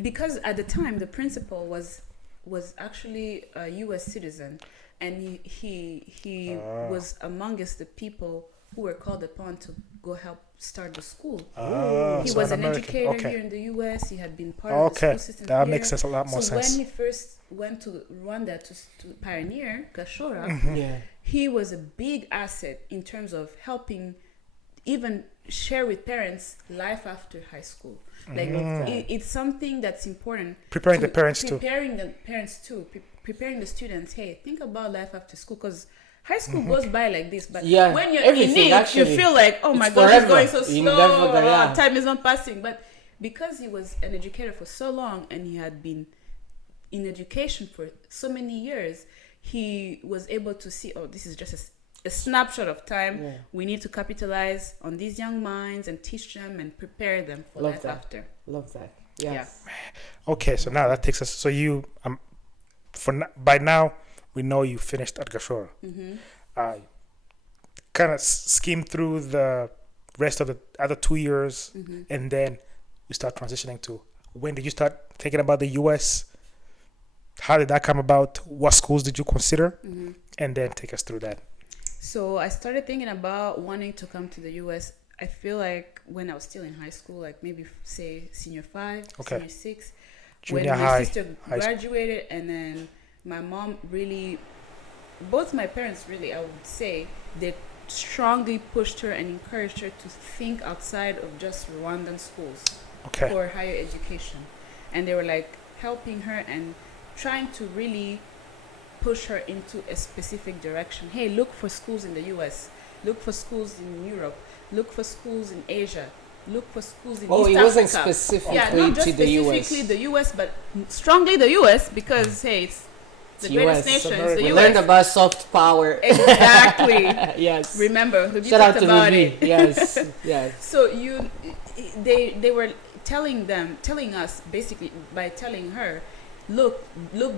because at the time the principal was actually a U.S. citizen, and he was amongst the people who were called upon to go help start the school. Oh, He so was an an American. educator Okay. here in the U.S. He had been part of the Okay, school system that here. makes a lot more So sense. when he first went to Rwanda to pioneer Gashora, Yeah. he was a big asset in terms of helping even share with parents life after high school. Like it's something that's important. Preparing the parents too. Preparing the parents too. Preparing the students. Hey, think about life after school, because high school goes by like this. But Yeah, when you're everything, in it, actually. you feel like, oh my It's gosh, it's forever. going so You slow. never go- yeah. Time is not passing. But because he was an educator for so long and he had been in education for so many years, he was able to see, oh, this is just a snapshot of time. Yeah. We need to capitalize on these young minds and teach them and prepare them for Love life that. after. Love that. Yes. Okay, so now that takes us. So you, by now, we know you finished at Gashora. Kind of skim through the rest of the other 2 years, and then you start transitioning to. When did you start thinking about the U.S.? How did that come about? What schools did you consider? And then take us through that. So I started thinking about wanting to come to the U.S. I feel like when I was still in high school, like maybe say senior 5, Okay. senior 6, Junior when my high, sister high school. graduated, and then my mom really, both my parents really, I would say, they strongly pushed her and encouraged her to think outside of just Rwandan schools Okay. for higher education. And they were like helping her and trying to really push her into a specific direction. Hey, look for schools in the US, look for schools in Europe, look for schools in Asia, look for schools in Oh, East it wasn't Africa. specifically Yeah, not just to the US. specifically the US, but strongly the US, because hey, it's the It's greatest US. nation, America. it's We the learned US. about soft power. Exactly. Yes. Remember, we Shout out talked to about Ruby. it. Yes. Yes. So they were telling us basically by telling her, look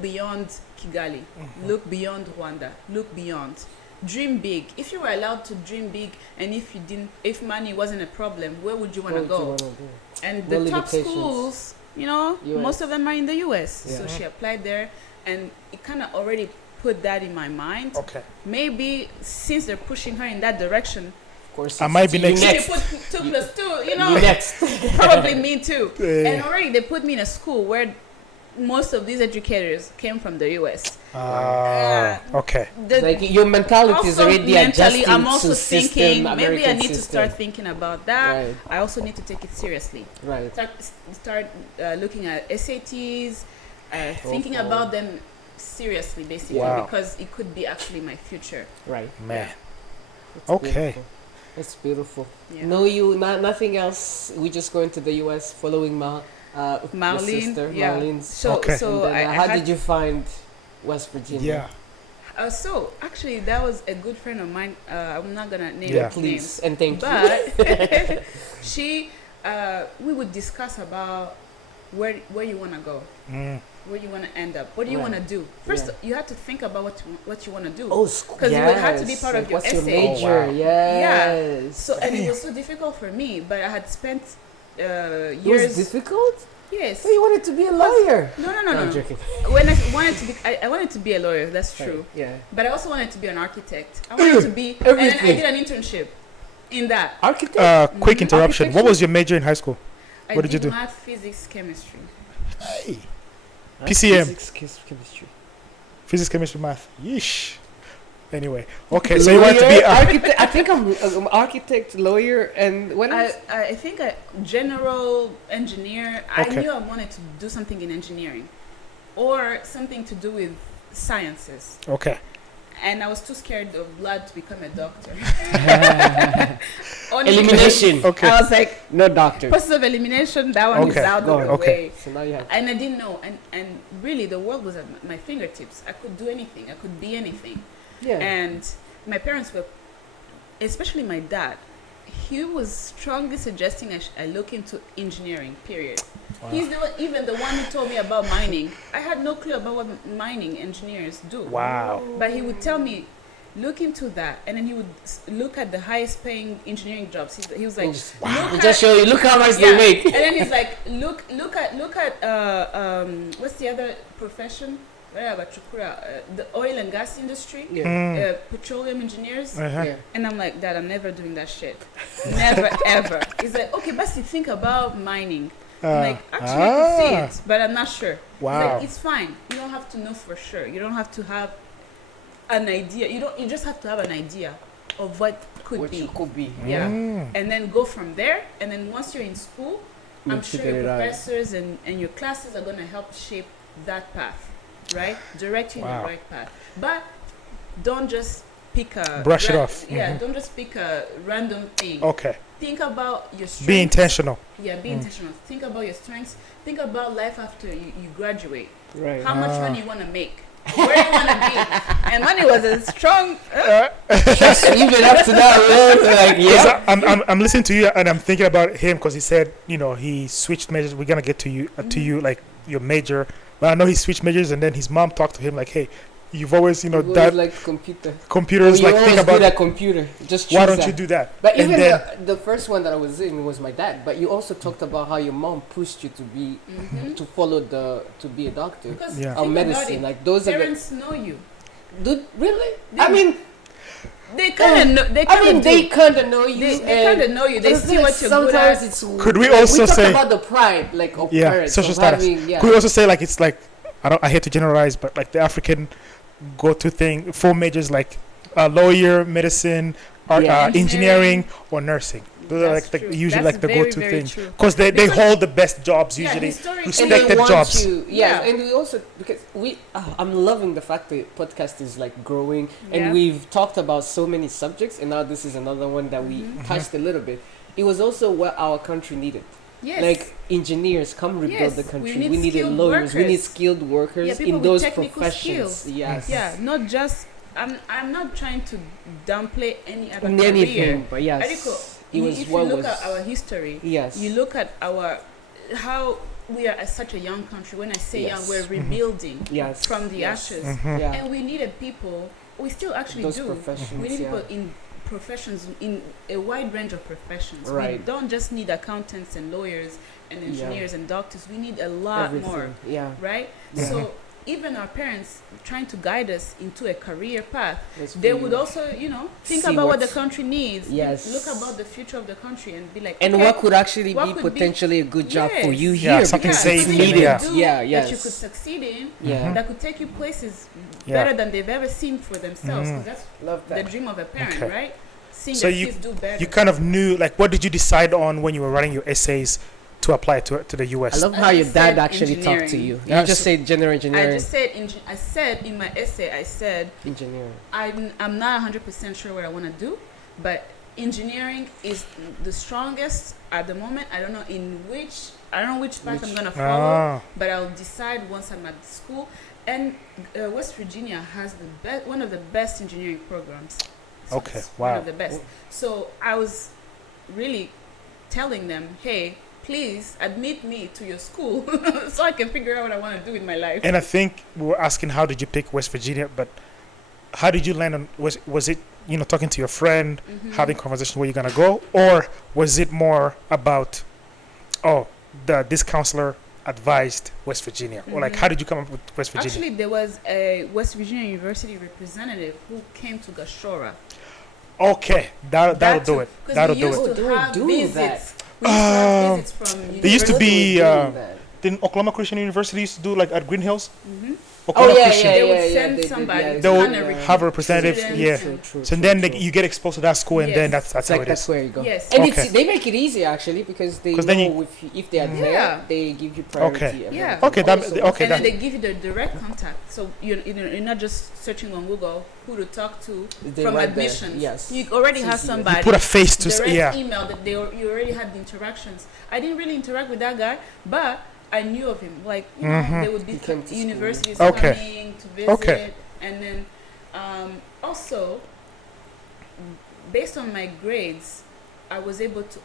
beyond Kigali, look beyond Rwanda, look beyond, dream big. If you were allowed to dream big, and if money wasn't a problem, where would you want to What do you go? wanna do? And No the top limitations. schools, US. most of them are in the US. Yeah. So she applied there, and it kind of already put that in my mind. Okay. Maybe since they're pushing her in that direction, Of course. I might be you next. they next. put 2 plus 2, You next. probably me too. Yeah. And already they put me in a school where most of these educators came from the US. Okay. Like your mentality is Also already mentally, adjusting I'm also to thinking system, maybe I American need to system. start thinking about that. Right. I also need to take it seriously. Right. Start looking at SATs, thinking TOEFL. about them seriously, basically, Wow. because it could be actually my future. Right. Man. It's Okay. beautiful. It's beautiful. Yeah. No, you nothing else. We just going to the U.S. following your sister, yeah. Marlene's. So, Okay. so And then, I how had, did you find West Virginia? Yeah. So actually, that was a good friend of mine. I'm not gonna name Yeah. Please names, and thank you. but she, we would discuss about where you wanna go, where you wanna end up, what do you Right. wanna do. First, Yeah. you have to think about what you wanna do. Oh, school. 'Cause it would have to be part of Like, your what's essay. your major? Oh, wow. Yes. So and it was so difficult for me, but I had spent It was years. difficult. Yes. So you wanted to be a lawyer? No, I'm no. joking. When I wanted to be, I wanted to be a lawyer. That's true. Yeah. But I also wanted to be an architect. I wanted to be, and then I Everything. did an internship in that. Architect. Quick interruption. What was your major in high school? I What did you do? Math, physics, chemistry. Hey. PCM. Chemistry. Physics, chemistry, math. Yeesh. Anyway. Okay, so you wanted to be architect. I think I'm architect, lawyer, and what else? I think general engineer. Okay. I knew I wanted to do something in engineering, or something to do with sciences. Okay. And I was too scared of blood to become a doctor. Honestly, Elimination. Okay. I was like, No doctor. process of elimination. That one is Okay, out go of on. the Okay. way. So now you have. And I didn't know, and really the world was at my fingertips. I could do anything. I could be anything. Yeah. And my parents were, especially my dad, he was strongly suggesting I look into engineering, period. Wow. He's even the one who told me about mining. I had no clue about what mining engineers do. Wow. But he would tell me, look into that. And then he would look at the highest paying engineering jobs. He was like, Wow. look Just at, show you. Look how much yeah. they make. And then he's like, look at what's the other profession? The oil and gas industry, Yeah. petroleum engineers. Uh-huh. Yeah. And I'm like, Dad, I'm never doing that shit. Never, ever. He's like, okay, but you think about mining. I'm like, actually, I could see it, but I'm not sure. He's Wow. like, it's fine. You don't have to know for sure. You don't have to have an idea. You just have to have an idea of what could What be. you could be. Yeah. Mm. And then go from there. And then once you're in school, I'm You'll sure figure your it out. professors and your classes are going to help shape that path, right? Direct you in Wow. the right path. But don't just pick a... Brush it off. Yeah, Mhm. don't just pick a random thing. Okay. Think about your strengths. Be intentional. Yeah, be intentional. Think about your strengths. Think about life after you graduate. Right. How much money you want to make. Where you want to be. And money was a strong... Even up to that, man, like 'Cause yeah. I'm listening to you and I'm thinking about him because he said, he switched majors. We're gonna get to you like your major. But I know he switched majors and then his mom talked to him like, hey, you've always You always that like computer. computers You're like think always about good at computer. Just choose why don't that. you do that? But And even then- the first one that I was in was my dad. But you also talked about how your mom pushed you to be to follow to be a doctor Because Yeah. think or about medicine. it. Like those are the. Parents know you. Dude, really? They- I mean, They kind of know. They I kind mean, of they kind of know you. They kind of know you. They but see like what you're good sometimes at. it's. Could we like, also we talked say- about the pride, like of Yeah, parents, social of status. having, yeah. Could we also say like it's like I hate to generalize, but like the African go-to thing, 4 majors like lawyer, medicine, art, Yeah. engineering, or nursing. Those are That's like true. usually That's like the very, go-to very thing true. because they Because- hold the best jobs Yeah, usually. historically- And they Respected want jobs. you, yes, Yeah. and we also because I'm loving the fact that podcast is like growing, Yeah. and we've talked about so many subjects, and now this is another one that we touched a little bit. It was also what our country needed, Yes. like engineers come rebuild Yes, the we country. need We needed skilled lawyers. We need workers. skilled workers Yeah, people in with those technical professions. skills. Yes, Yeah, not just. I'm not trying to downplay any other career. anything, but yes, Ariko, it was if what you look was. at our history, Yes. you look at how we are such a young country. When I say Yes. young, we're rebuilding Yes. from the Yes. ashes, Yeah. and we needed people. We still actually Those do. professions, We need yeah. people in professions, in a wide range of professions. We Right. don't just need accountants and lawyers and engineers and doctors. We need a lot more, Everything. Yeah. right? Yeah. So even our parents trying to guide us into a career path, That's they really- would also, think See about what the what's- country needs. Yes. Look about the future of the country and be like, And okay, what could actually what be could be- potentially a good job for Yes. you Yeah, here? something because safe, it's something you needed. could do Yeah, that yes. you could succeed in, Yeah. that could take you places Yeah. better than they've ever seen for themselves. 'Cause that's Love the that. dream of a parent, Okay. right? Seeing So their you- kids do better. You kind of knew, like, what did you decide on when you were writing your essays to apply to the US? I love I how your just dad said actually talked to you. engineering. You just said general engineering. I said in my essay, I said Engineering. I'm not 100% sure what I want to do, but engineering is the strongest at the moment. I don't know which path I'm gonna follow, Ah, but I'll decide once I'm at school. And West Virginia has one of the best engineering programs. So Okay, it's wow. One of the best. So I was really telling them, hey, please admit me to your school so I can figure out what I want to do with my life. and I think we were asking how did you pick West Virginia, but how did you land on? Was it talking to your friend, having conversation where you're gonna go, or was it more about, this counselor advised West Virginia, or like how did you come up with West Virginia? Actually, there was a West Virginia University representative who came to Gashora. Okay, that'll do it. That'll do it. Because They we were used to have doing visits. We used to have visits from There used to be, That. didn't Oklahoma Christian University used to do like at Green Hills? Mhm. Oklahoma yeah, Christian. They would yeah, send they did, somebody yeah, to They would kind of have a representative, students yeah. and- So then you get exposed to that school, and then Yes. that's It's how like it that's is. where you go. Yes. And Okay. they make it easy actually because they 'Cause then know if they are there, Yeah. they give you priority. Okay. and Yeah. everything. Okay, that- Also, okay. And then they give you the direct contact, so you're not just searching on Google who to talk to they're from right there. admissions. Yes. You already have Easy. somebody. Put a face to direct yeah. email that you already had the interactions. I didn't really interact with that guy, but I knew of him. Like they would be He came to school. universities Okay. coming to visit, Okay. and then also based on my grades, I was able to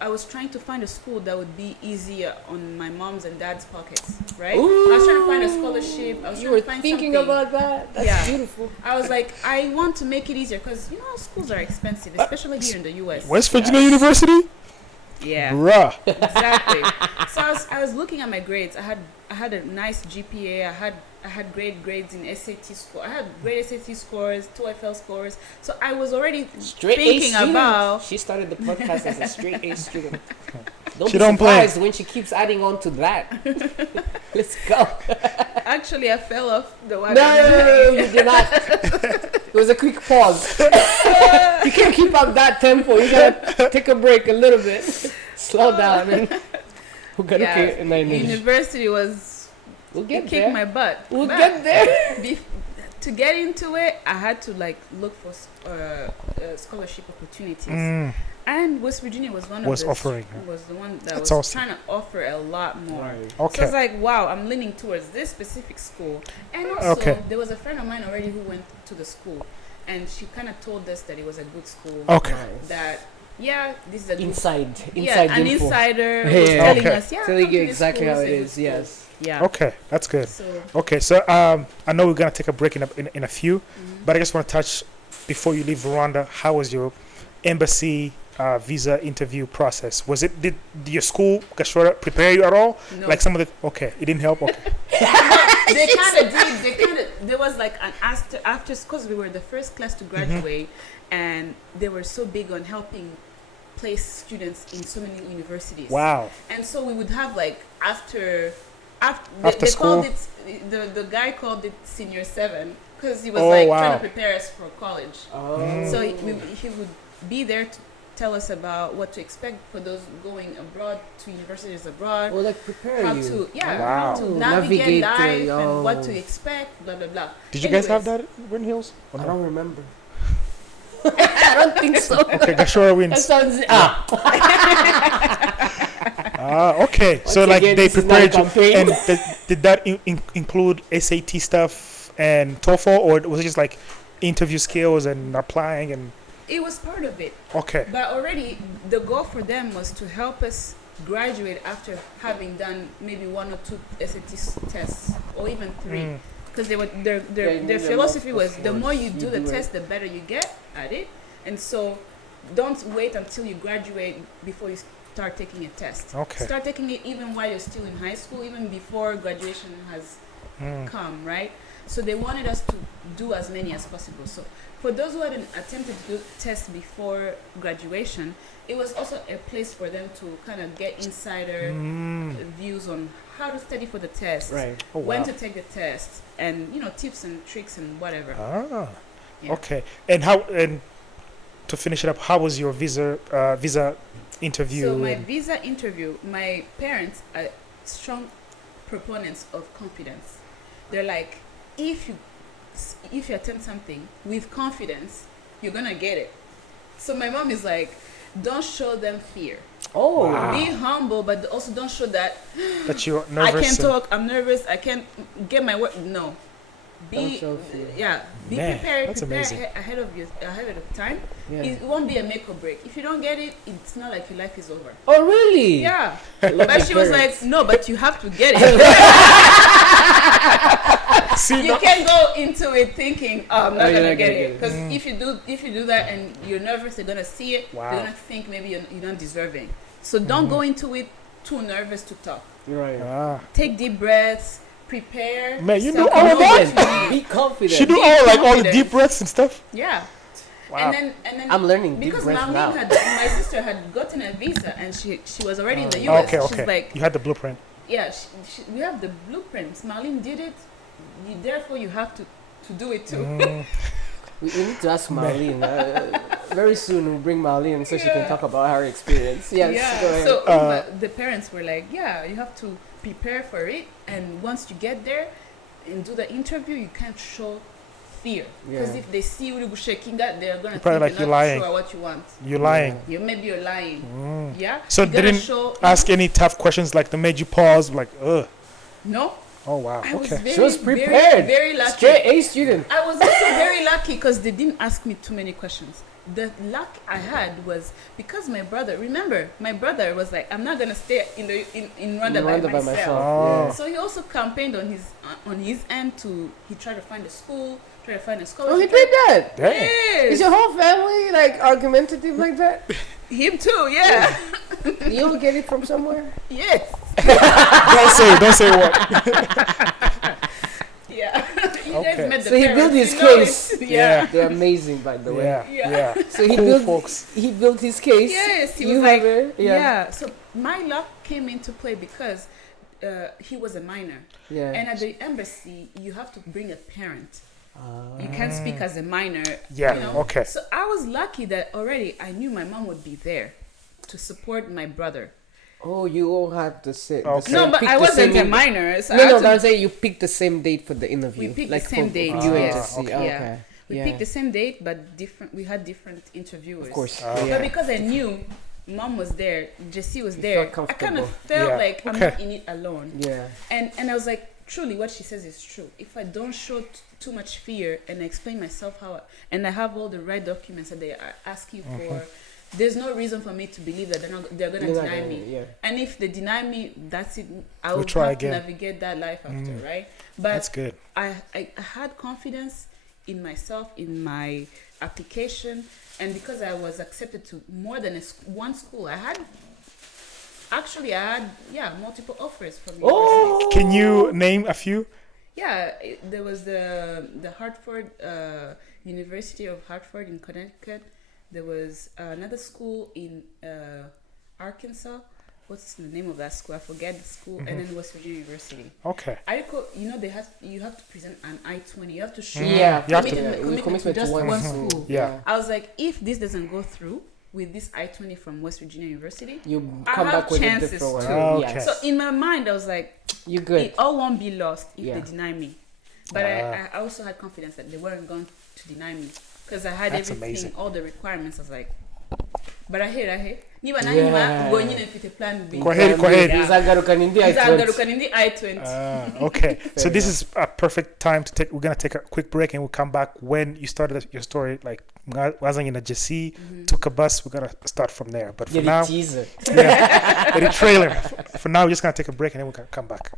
I was trying to find a school that would be easier on my mom's and dad's pockets, right? I was trying to find a scholarship. I was You trying were to find thinking something. about that? That's Yeah. beautiful. I was like, I want to make it easier because schools are expensive, especially here in the U.S. West Virginia University, Yeah. bruh. Exactly. So I was looking at my grades. I had a nice GPA. I had great grades in SAT score. I had great SAT scores, TOEFL scores. So I was already Straight thinking A student. about. She started the podcast as a straight A student. Don't She be don't play. surprised when she keeps adding on to that. Let's go. Actually, I fell off the wagon. No, you did not. It was a quick pause. You can't keep up that tempo. You gotta take a break a little bit. Slow down. And we're gonna Yeah. University was. We'll It get kicked there. my butt. We'll But get there. to get into it, I had to look for scholarship opportunities. And West Virginia was one Was of offering. was the one that That's was awesome. trying to offer a lot more. So Okay. it's like, wow, I'm leaning towards this specific school. And also, Okay. there was a friend of mine already who went to the school, and she kind of told us that it was a good school. Okay. That this is a good Inside an info. insider was Yeah. telling Okay. us, Telling come to you this exactly school, how it's it a good is. school. Yes. Yeah. Okay, that's good. So Okay, so I know we're gonna take a break in a few, but I just want to touch before you leave Rwanda. How was your embassy visa interview process? Did your school Gashora prepare you at all? no. Like some of the it didn't help. Okay, They kind of did. There was like an after because we were the first class to graduate, and they were so big on helping place students in so many universities. wow. And so we would have like after After they school? called it the guy called it senior 7 because he was Oh, like wow. trying to prepare us for college. Oh. So he would be there to tell us about what to expect for those going abroad to universities abroad. Well, like prepare How you. to Wow. how to navigate life and what to oh. expect, blah blah blah. Did you guys have Anyways, that at Green Hills? Or I no? don't remember. I don't think so. Okay, Gashora That wins. sounds Okay. So Once like again, they this is not a prepared you, campaign. and did that include SAT stuff and TOEFL, or was it just like interview skills and applying and? It was part of it. Okay. But already the goal for them was to help us graduate after having done maybe 1 or 2 SAT tests or even 3. Because Yeah, their you need a philosophy lot was of the more course you do you the do it. test, the better you get at it. And so don't wait until you graduate before you start taking a test. Okay. Start taking it even while you're still in high school, even before graduation has come, right? So they wanted us to do as many as possible. So for those who hadn't attempted to do tests before graduation, it was also a place for them to kind of get insider views on how to study for the test, Right. Oh, when wow. to take the test, and tips and tricks and whatever. Ah, Yeah. okay. And to finish it up, how was your visa interview? So my and- visa interview, my parents are strong proponents of confidence. They're like, if you attempt something with confidence, you're gonna get it. So my mom is like, don't show them fear. Oh. Wow. Be humble, but also don't show that that you're I nervous. can't and- talk, I'm nervous, I can't get my word. No. Don't Be show fear. be Man, prepared. that's Prepare amazing. ahead of time. Yeah. It won't be a make or break. If you don't get it, it's not like your life is over. Oh, really? Yeah. I love But your she was parents. like, no, but you have to get it. See, You no- can't go into it thinking, oh, I'm not you're gonna not get gonna it. get it. Because if you do that and you're nervous, they're gonna see it. Wow. They're gonna think maybe you're not deserving. So don't go into it too nervous to talk. Right. Ah. Take deep breaths. Prepare. Man, you yourself, know all of know that? what you need. Be confident. She do Be all all the confident. deep breaths and stuff. Yeah. Wow. And then I'm learning deep because breath Marlene now. my sister had gotten a visa and she was already in the US. okay, She's okay. like, You had the blueprint. yeah, we have the blueprints. Marlene did it. Therefore, you have to do it too. We need to ask Marlene. Very soon we'll bring Marlene so she can talk about her experience. Yes, go ahead. So the parents were like, yeah, you have to prepare for it, and once you get there and do the interview, you can't show fear, because Yeah. if they see you shaking that, they're gonna Probably think like you're you're not lying. sure what you want. You're lying. Maybe you're lying. Yeah. So You gotta didn't show, ask any tough questions like that made you pause, like, ugh. No, Oh wow. I was Okay. very, She was very, prepared. very lucky. Straight A student. I was also very lucky because they didn't ask me too many questions. The luck I had was because my brother was like, I'm not gonna stay in Rwanda by myself. Oh. So he also campaigned on his end he tried to find a school, try to find a scholarship. Oh, he did that. Dang. Yes. Is your whole family like argumentative like that? Him too, yeah. You ever get it from somewhere? Yes. Don't say what. Yeah. You Okay. guys met the So he parents, built his you know case. it. Yeah. They're amazing, by the way. Yeah. Yeah. Yeah. So he Cool built folks. he built his case. Yes, he You was like, have it? yeah. So my luck came into play because he was a minor. Yeah. And at the embassy, you have to bring a parent. You can't speak as a minor. Yeah, You know? okay. So I was lucky that already I knew my mom would be there to support my brother. Oh, you all have the same. the Okay. same- No, but pick I the wasn't same a minor. So I No, had no, to- but I'm saying you picked the same date for the interview. We picked like the same for date, you and yes. Jesse. Okay. Okay. Yeah. We Yeah. picked the same date, but different. We had different interviewers. Of course. Oh. Yeah. But because I knew mom was there, Jessie was You there, felt I kind of comfortable. felt Yeah. like I'm Okay. not in it alone. Yeah. And I was like, truly, what she says is true. If I don't show too much fear and I explain myself and I have all the right documents that they are asking for, there's no reason for me to believe that they're gonna You're not deny gonna- me. yeah. And if they deny me, that's it. I We'll will try have again. to navigate that life after, right? But That's good. I had confidence in myself, in my application, and because I was accepted to more than one school, I had multiple offers from universities. Oh. Can you name a few? Yeah, there was the Hartford University of Hartford in Connecticut. There was another school in Arkansas. What's the name of that school? I forget the school. And then West Virginia University. Okay. You have to present an I-20. You have to show Yeah. You have to- commitment to just one school. Yeah. I was like, if this doesn't go through with this I-20 from West Virginia University, You I come have back with a chances different one. too. Okay. Yes. so in my mind, I was like, You good. it all won't be lost if Yeah. they deny me. But I also had confidence that they weren't going to deny me because I had That's everything, amazing. all the requirements. I was like, but I hate. Niba na Yeah. nyuma ngo nyine mfite plan B. Go ahead, go ahead. Izagaruka nindi I-20. Izagaruka nindi I-20. Okay. So this is a perfect time to take. We're gonna take a quick break and we'll come back when you started your story. Like wasn't in a Jesse, took a bus. We're gonna start from there. But for Yeah, the now, teaser. yeah, the trailer. For now, we're just gonna take a break and then we're gonna come back.